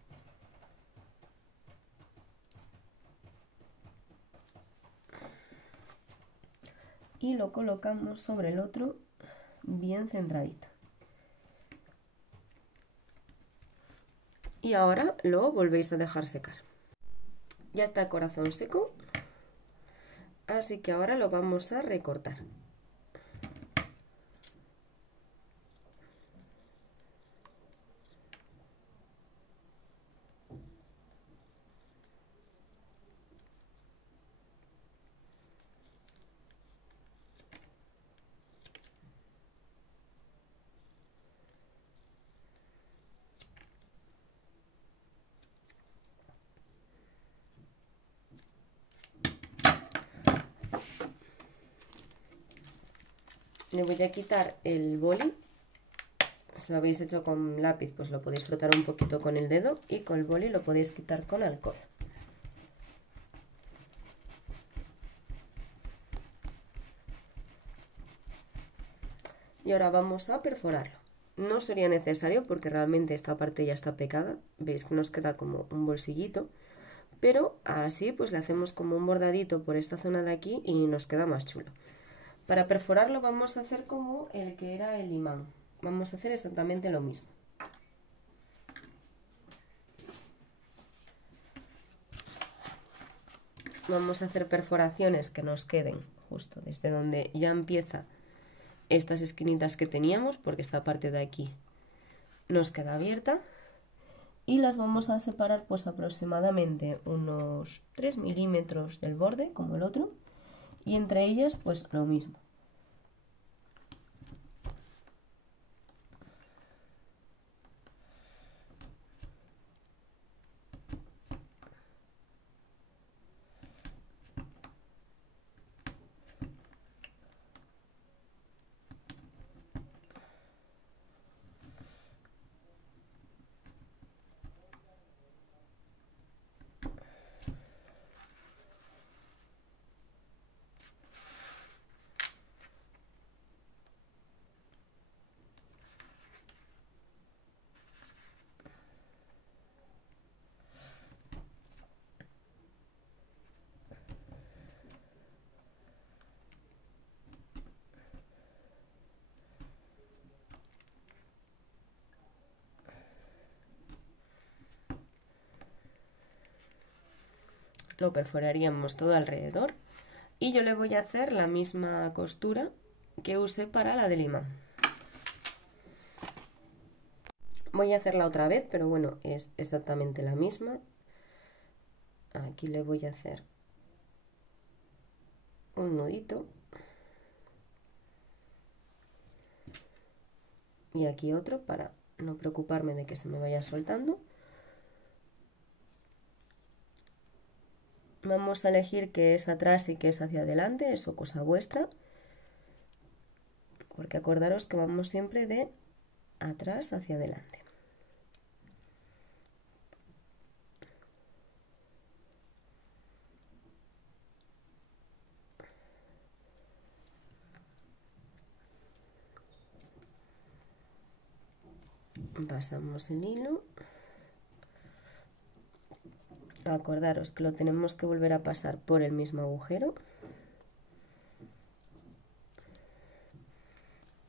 Y lo colocamos sobre el otro bien centradito. Y ahora lo volvéis a dejar secar. Ya está el corazón seco, así que ahora lo vamos a recortar. Le voy a quitar el boli. Si lo habéis hecho con lápiz, pues lo podéis frotar un poquito con el dedo y con el boli lo podéis quitar con alcohol. Y ahora vamos a perforarlo. No sería necesario porque realmente esta parte ya está pegada. Veis que nos queda como un bolsillito. Pero así pues le hacemos como un bordadito por esta zona de aquí y nos queda más chulo. Para perforarlo vamos a hacer como el que era el imán. Vamos a hacer exactamente lo mismo. vamos a hacer perforaciones que nos queden justo desde donde ya empieza estas esquinitas que teníamos, porque esta parte de aquí nos queda abierta, y las vamos a separar pues aproximadamente unos 3 milímetros del borde, como el otro, y entre ellas pues lo mismo. Lo perforaríamos todo alrededor y yo le voy a hacer la misma costura que usé para la del imán. Voy a hacerla otra vez, pero bueno, es exactamente la misma. Aquí le voy a hacer un nudito y aquí otro para no preocuparme de que se me vaya soltando. Vamos a elegir qué es atrás y qué es hacia adelante, eso cosa vuestra, porque acordaros que vamos siempre de atrás hacia adelante. Pasamos el hilo. Acordaros que lo tenemos que volver a pasar por el mismo agujero.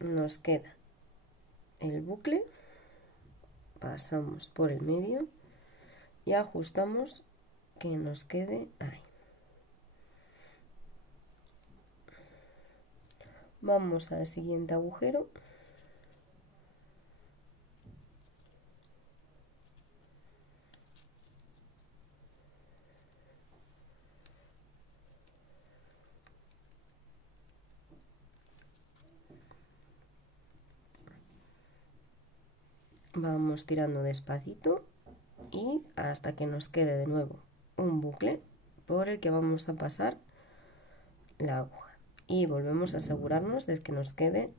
Nos queda el bucle, pasamos por el medio y ajustamos que nos quede ahí. Vamos al siguiente agujero. Vamos tirando despacito y hasta que nos quede de nuevo un bucle por el que vamos a pasar la aguja. Y volvemos a asegurarnos de que nos quede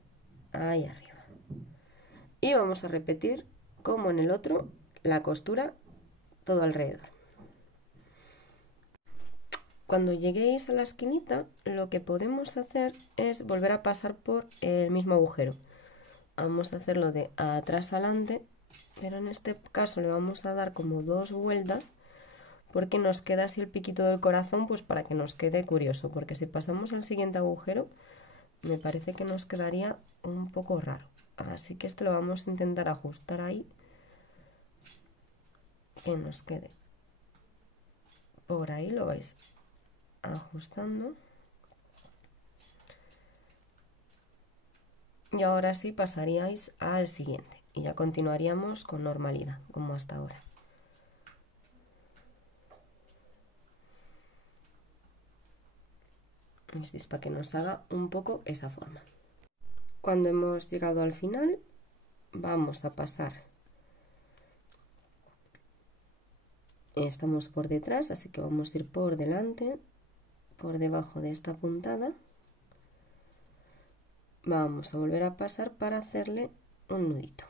ahí arriba. Y vamos a repetir como en el otro la costura todo alrededor. Cuando lleguéis a la esquinita, lo que podemos hacer es volver a pasar por el mismo agujero. Vamos a hacerlo de atrás adelante, pero en este caso le vamos a dar como 2 vueltas porque nos queda así el piquito del corazón, pues para que nos quede curioso, porque si pasamos al siguiente agujero me parece que nos quedaría un poco raro. Así que este lo vamos a intentar ajustar ahí, que nos quede por ahí, lo vais ajustando. Y ahora sí pasaríais al siguiente y ya continuaríamos con normalidad, como hasta ahora. Esto es para que nos haga un poco esa forma. Cuando hemos llegado al final, vamos a pasar. Estamos por detrás, así que vamos a ir por delante, por debajo de esta puntada. Vamos a volver a pasar para hacerle un nudito.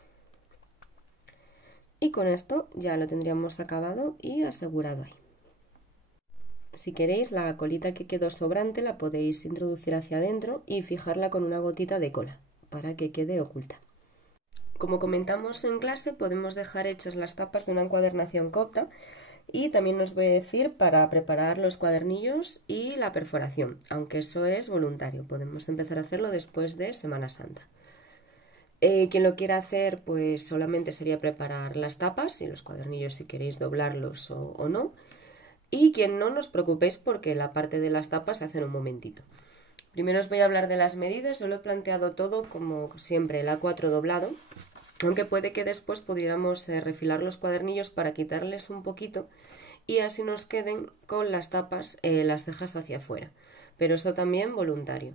Y con esto ya lo tendríamos acabado y asegurado ahí. Si queréis, la colita que quedó sobrante la podéis introducir hacia adentro y fijarla con una gotita de cola para que quede oculta. Como comentamos en clase, podemos dejar hechas las tapas de una encuadernación copta y también os voy a decir para preparar los cuadernillos y la perforación, aunque eso es voluntario, podemos empezar a hacerlo después de Semana Santa. Quien lo quiera hacer, pues solamente sería preparar las tapas y los cuadernillos si queréis doblarlos o no. Y quien no, no os preocupéis porque la parte de las tapas se hace en un momentito. Primero os voy a hablar de las medidas. Yo lo he planteado todo como siempre, el A4 doblado, aunque puede que después pudiéramos refilar los cuadernillos para quitarles un poquito y así nos queden con las tapas, las cejas hacia afuera, pero eso también voluntario.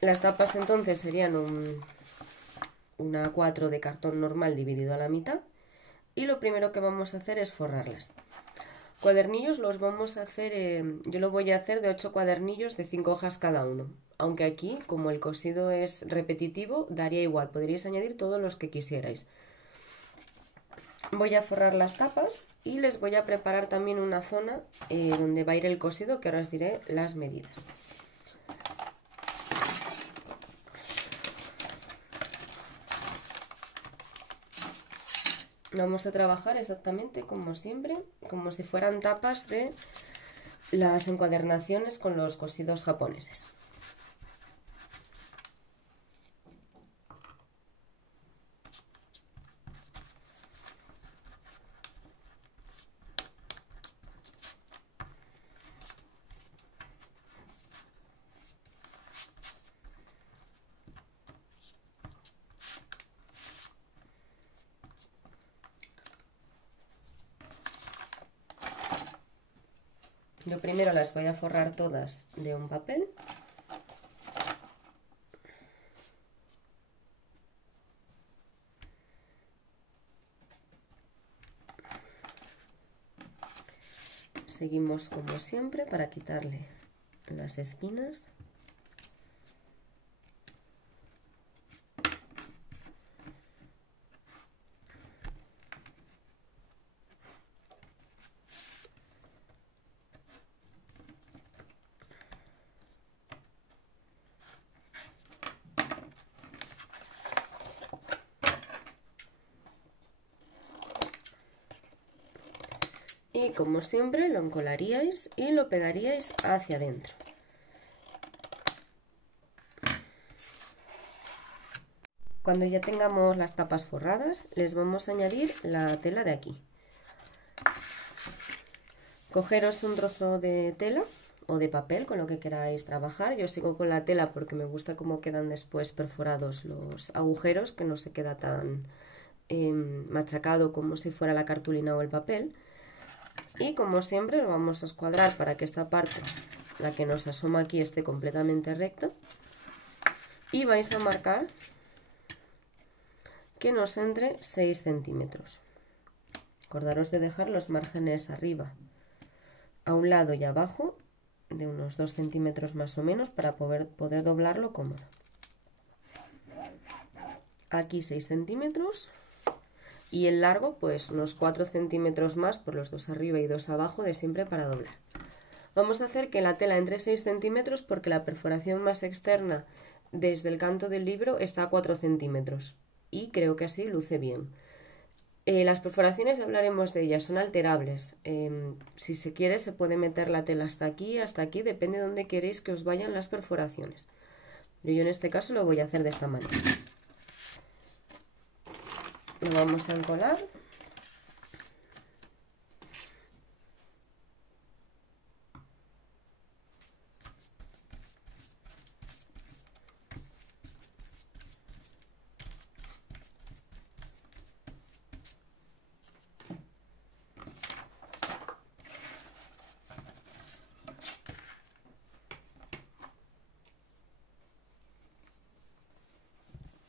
Las tapas entonces serían un A4 de cartón normal dividido a la mitad y lo primero que vamos a hacer es forrarlas. Cuadernillos los vamos a hacer, yo lo voy a hacer de 8 cuadernillos de 5 hojas cada uno, aunque aquí como el cosido es repetitivo daría igual, podríais añadir todos los que quisierais. Voy a forrar las tapas y les voy a preparar también una zona donde va a ir el cosido, que ahora os diré las medidas. Vamos a trabajar exactamente como siempre, como si fueran tapas de las encuadernaciones con los cosidos japoneses. Yo primero las voy a forrar todas de un papel. Seguimos como siempre para quitarle las esquinas. Y como siempre lo encolaríais y lo pegaríais hacia adentro. Cuando ya tengamos las tapas forradas, les vamos a añadir la tela de aquí. Cogeros un trozo de tela o de papel con lo que queráis trabajar. Yo sigo con la tela porque me gusta cómo quedan después perforados los agujeros, que no se queda tan machacado como si fuera la cartulina o el papel. Y como siempre lo vamos a escuadrar para que esta parte, la que nos asoma aquí, esté completamente recta. Y vais a marcar que nos entre 6 centímetros. Acordaros de dejar los márgenes arriba, a un lado y abajo, de unos 2 centímetros más o menos para poder doblarlo cómodo. Aquí 6 centímetros y el largo pues unos 4 centímetros más por los dos arriba y dos abajo de siempre para doblar. Vamos a hacer que la tela entre 6 centímetros porque la perforación más externa desde el canto del libro está a 4 centímetros y creo que así luce bien. Las perforaciones hablaremos de ellas, son alterables. Si se quiere se puede meter la tela hasta aquí, depende de dónde queréis que os vayan las perforaciones. Yo en este caso lo voy a hacer de esta manera. Lo vamos a encolar.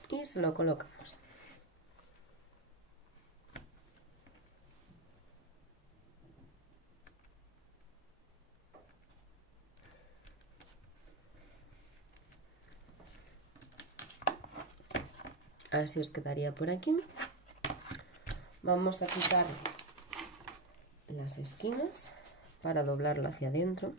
Y se lo colocamos. Así os quedaría por aquí. Vamos a quitar las esquinas para doblarlo hacia adentro.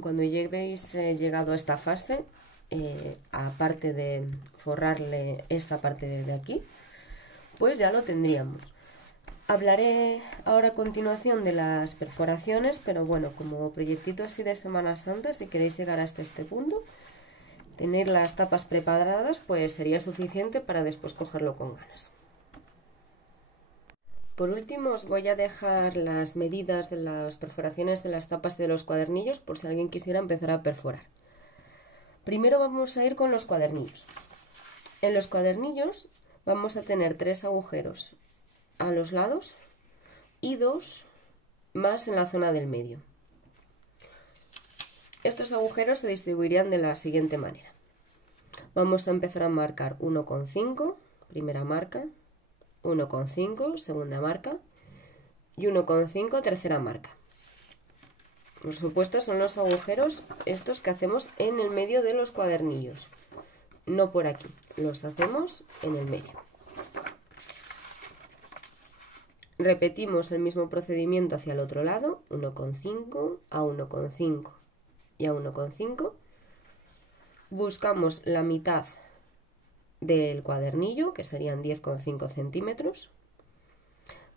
Cuando lleguéis llegado a esta fase, aparte de forrarle esta parte de aquí, pues ya lo tendríamos. Hablaré ahora a continuación de las perforaciones, pero bueno, como proyectito así de Semana Santa, si queréis llegar hasta este punto, tener las tapas preparadas, pues sería suficiente para después cogerlo con ganas. Por último, os voy a dejar las medidas de las perforaciones de las tapas de los cuadernillos por si alguien quisiera empezar a perforar. Primero vamos a ir con los cuadernillos. En los cuadernillos vamos a tener 3 agujeros a los lados y 2 más en la zona del medio. Estos agujeros se distribuirían de la siguiente manera. Vamos a empezar a marcar 1,5, primera marca, 1,5, segunda marca y 1,5, tercera marca. Por supuesto son los agujeros estos que hacemos en el medio de los cuadernillos, no por aquí, los hacemos en el medio. Repetimos el mismo procedimiento hacia el otro lado, 1,5 a 1,5 y a 1,5. Buscamos la mitad del cuadernillo, que serían 10,5 centímetros,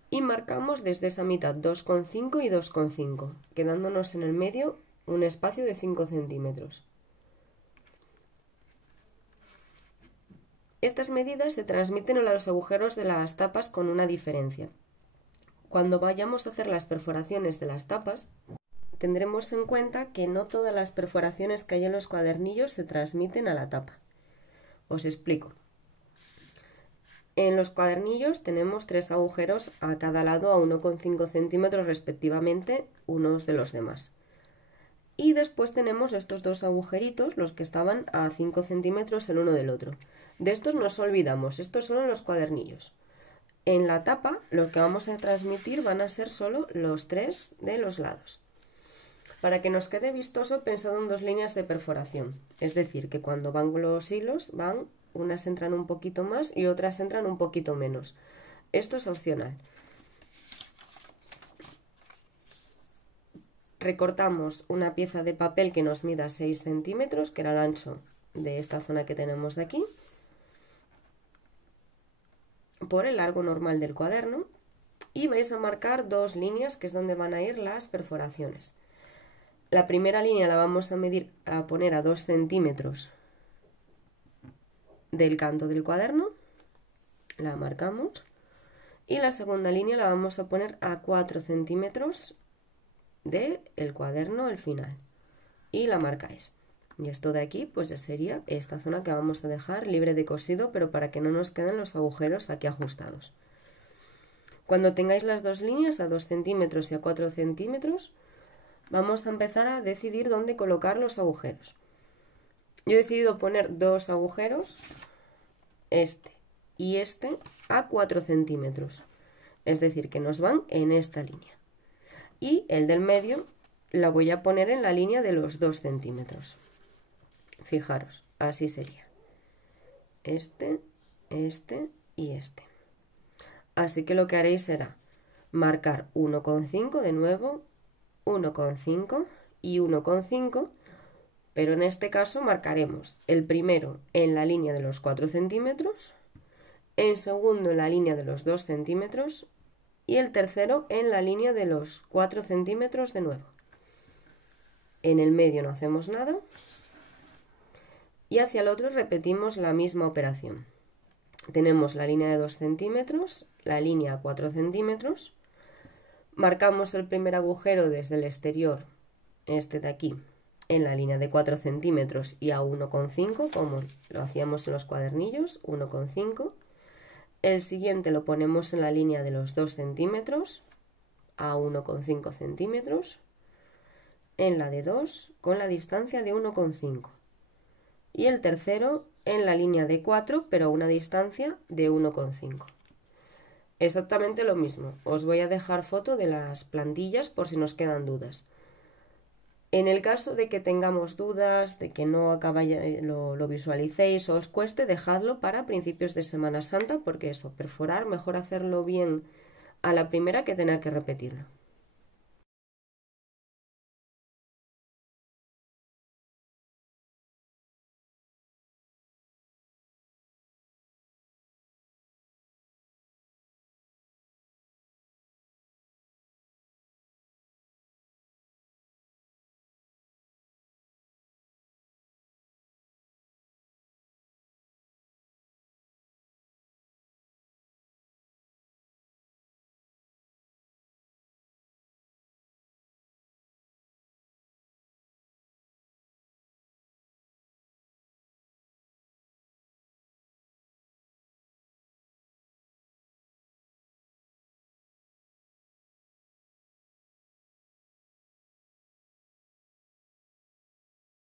y marcamos desde esa mitad 2,5 y 2,5, quedándonos en el medio un espacio de 5 centímetros. Estas medidas se transmiten a los agujeros de las tapas con una diferencia. Cuando vayamos a hacer las perforaciones de las tapas, tendremos en cuenta que no todas las perforaciones que hay en los cuadernillos se transmiten a la tapa. Os explico. En los cuadernillos tenemos 3 agujeros a cada lado a 1,5 centímetros respectivamente unos de los demás. Y después tenemos estos 2 agujeritos, los que estaban a 5 centímetros el uno del otro. De estos nos olvidamos, estos son los cuadernillos. En la tapa lo que vamos a transmitir van a ser solo los 3 de los lados. Para que nos quede vistoso, pensado en 2 líneas de perforación. Es decir, que cuando van los hilos, unas entran un poquito más y otras entran un poquito menos. Esto es opcional. Recortamos una pieza de papel que nos mida 6 centímetros, que era el ancho de esta zona que tenemos de aquí, por el largo normal del cuaderno, y vais a marcar 2 líneas, que es donde van a ir las perforaciones. La primera línea la vamos a poner a 2 centímetros del canto del cuaderno, la marcamos, y la segunda línea la vamos a poner a 4 centímetros del cuaderno al final, y la marcáis. Y esto de aquí pues ya sería esta zona que vamos a dejar libre de cosido, pero para que no nos queden los agujeros aquí ajustados. Cuando tengáis las 2 líneas a 2 centímetros y a 4 centímetros, vamos a empezar a decidir dónde colocar los agujeros. Yo he decidido poner 2 agujeros, este y este, a 4 centímetros. Es decir, que nos van en esta línea. Y el del medio la voy a poner en la línea de los 2 centímetros. Fijaros, así sería. Este, este y este. Así que lo que haréis será marcar 1,5 de nuevo, 1,5 y 1,5, pero en este caso marcaremos el primero en la línea de los 4 centímetros, el segundo en la línea de los 2 centímetros y el tercero en la línea de los 4 centímetros de nuevo. En el medio no hacemos nada y hacia el otro repetimos la misma operación. Tenemos la línea de 2 centímetros, la línea a 4 centímetros, marcamos el primer agujero desde el exterior, este de aquí, en la línea de 4 centímetros y a 1,5, como lo hacíamos en los cuadernillos, 1,5. El siguiente lo ponemos en la línea de los 2 centímetros, a 1,5 centímetros, en la de 2 con la distancia de 1,5. Y el tercero en la línea de 4, pero a una distancia de 1,5. Exactamente lo mismo. Os voy a dejar foto de las plantillas por si nos quedan dudas. En el caso de que tengamos dudas, de que no lo visualicéis o os cueste, dejadlo para principios de Semana Santa, porque eso, perforar, mejor hacerlo bien a la primera que tener que repetirlo.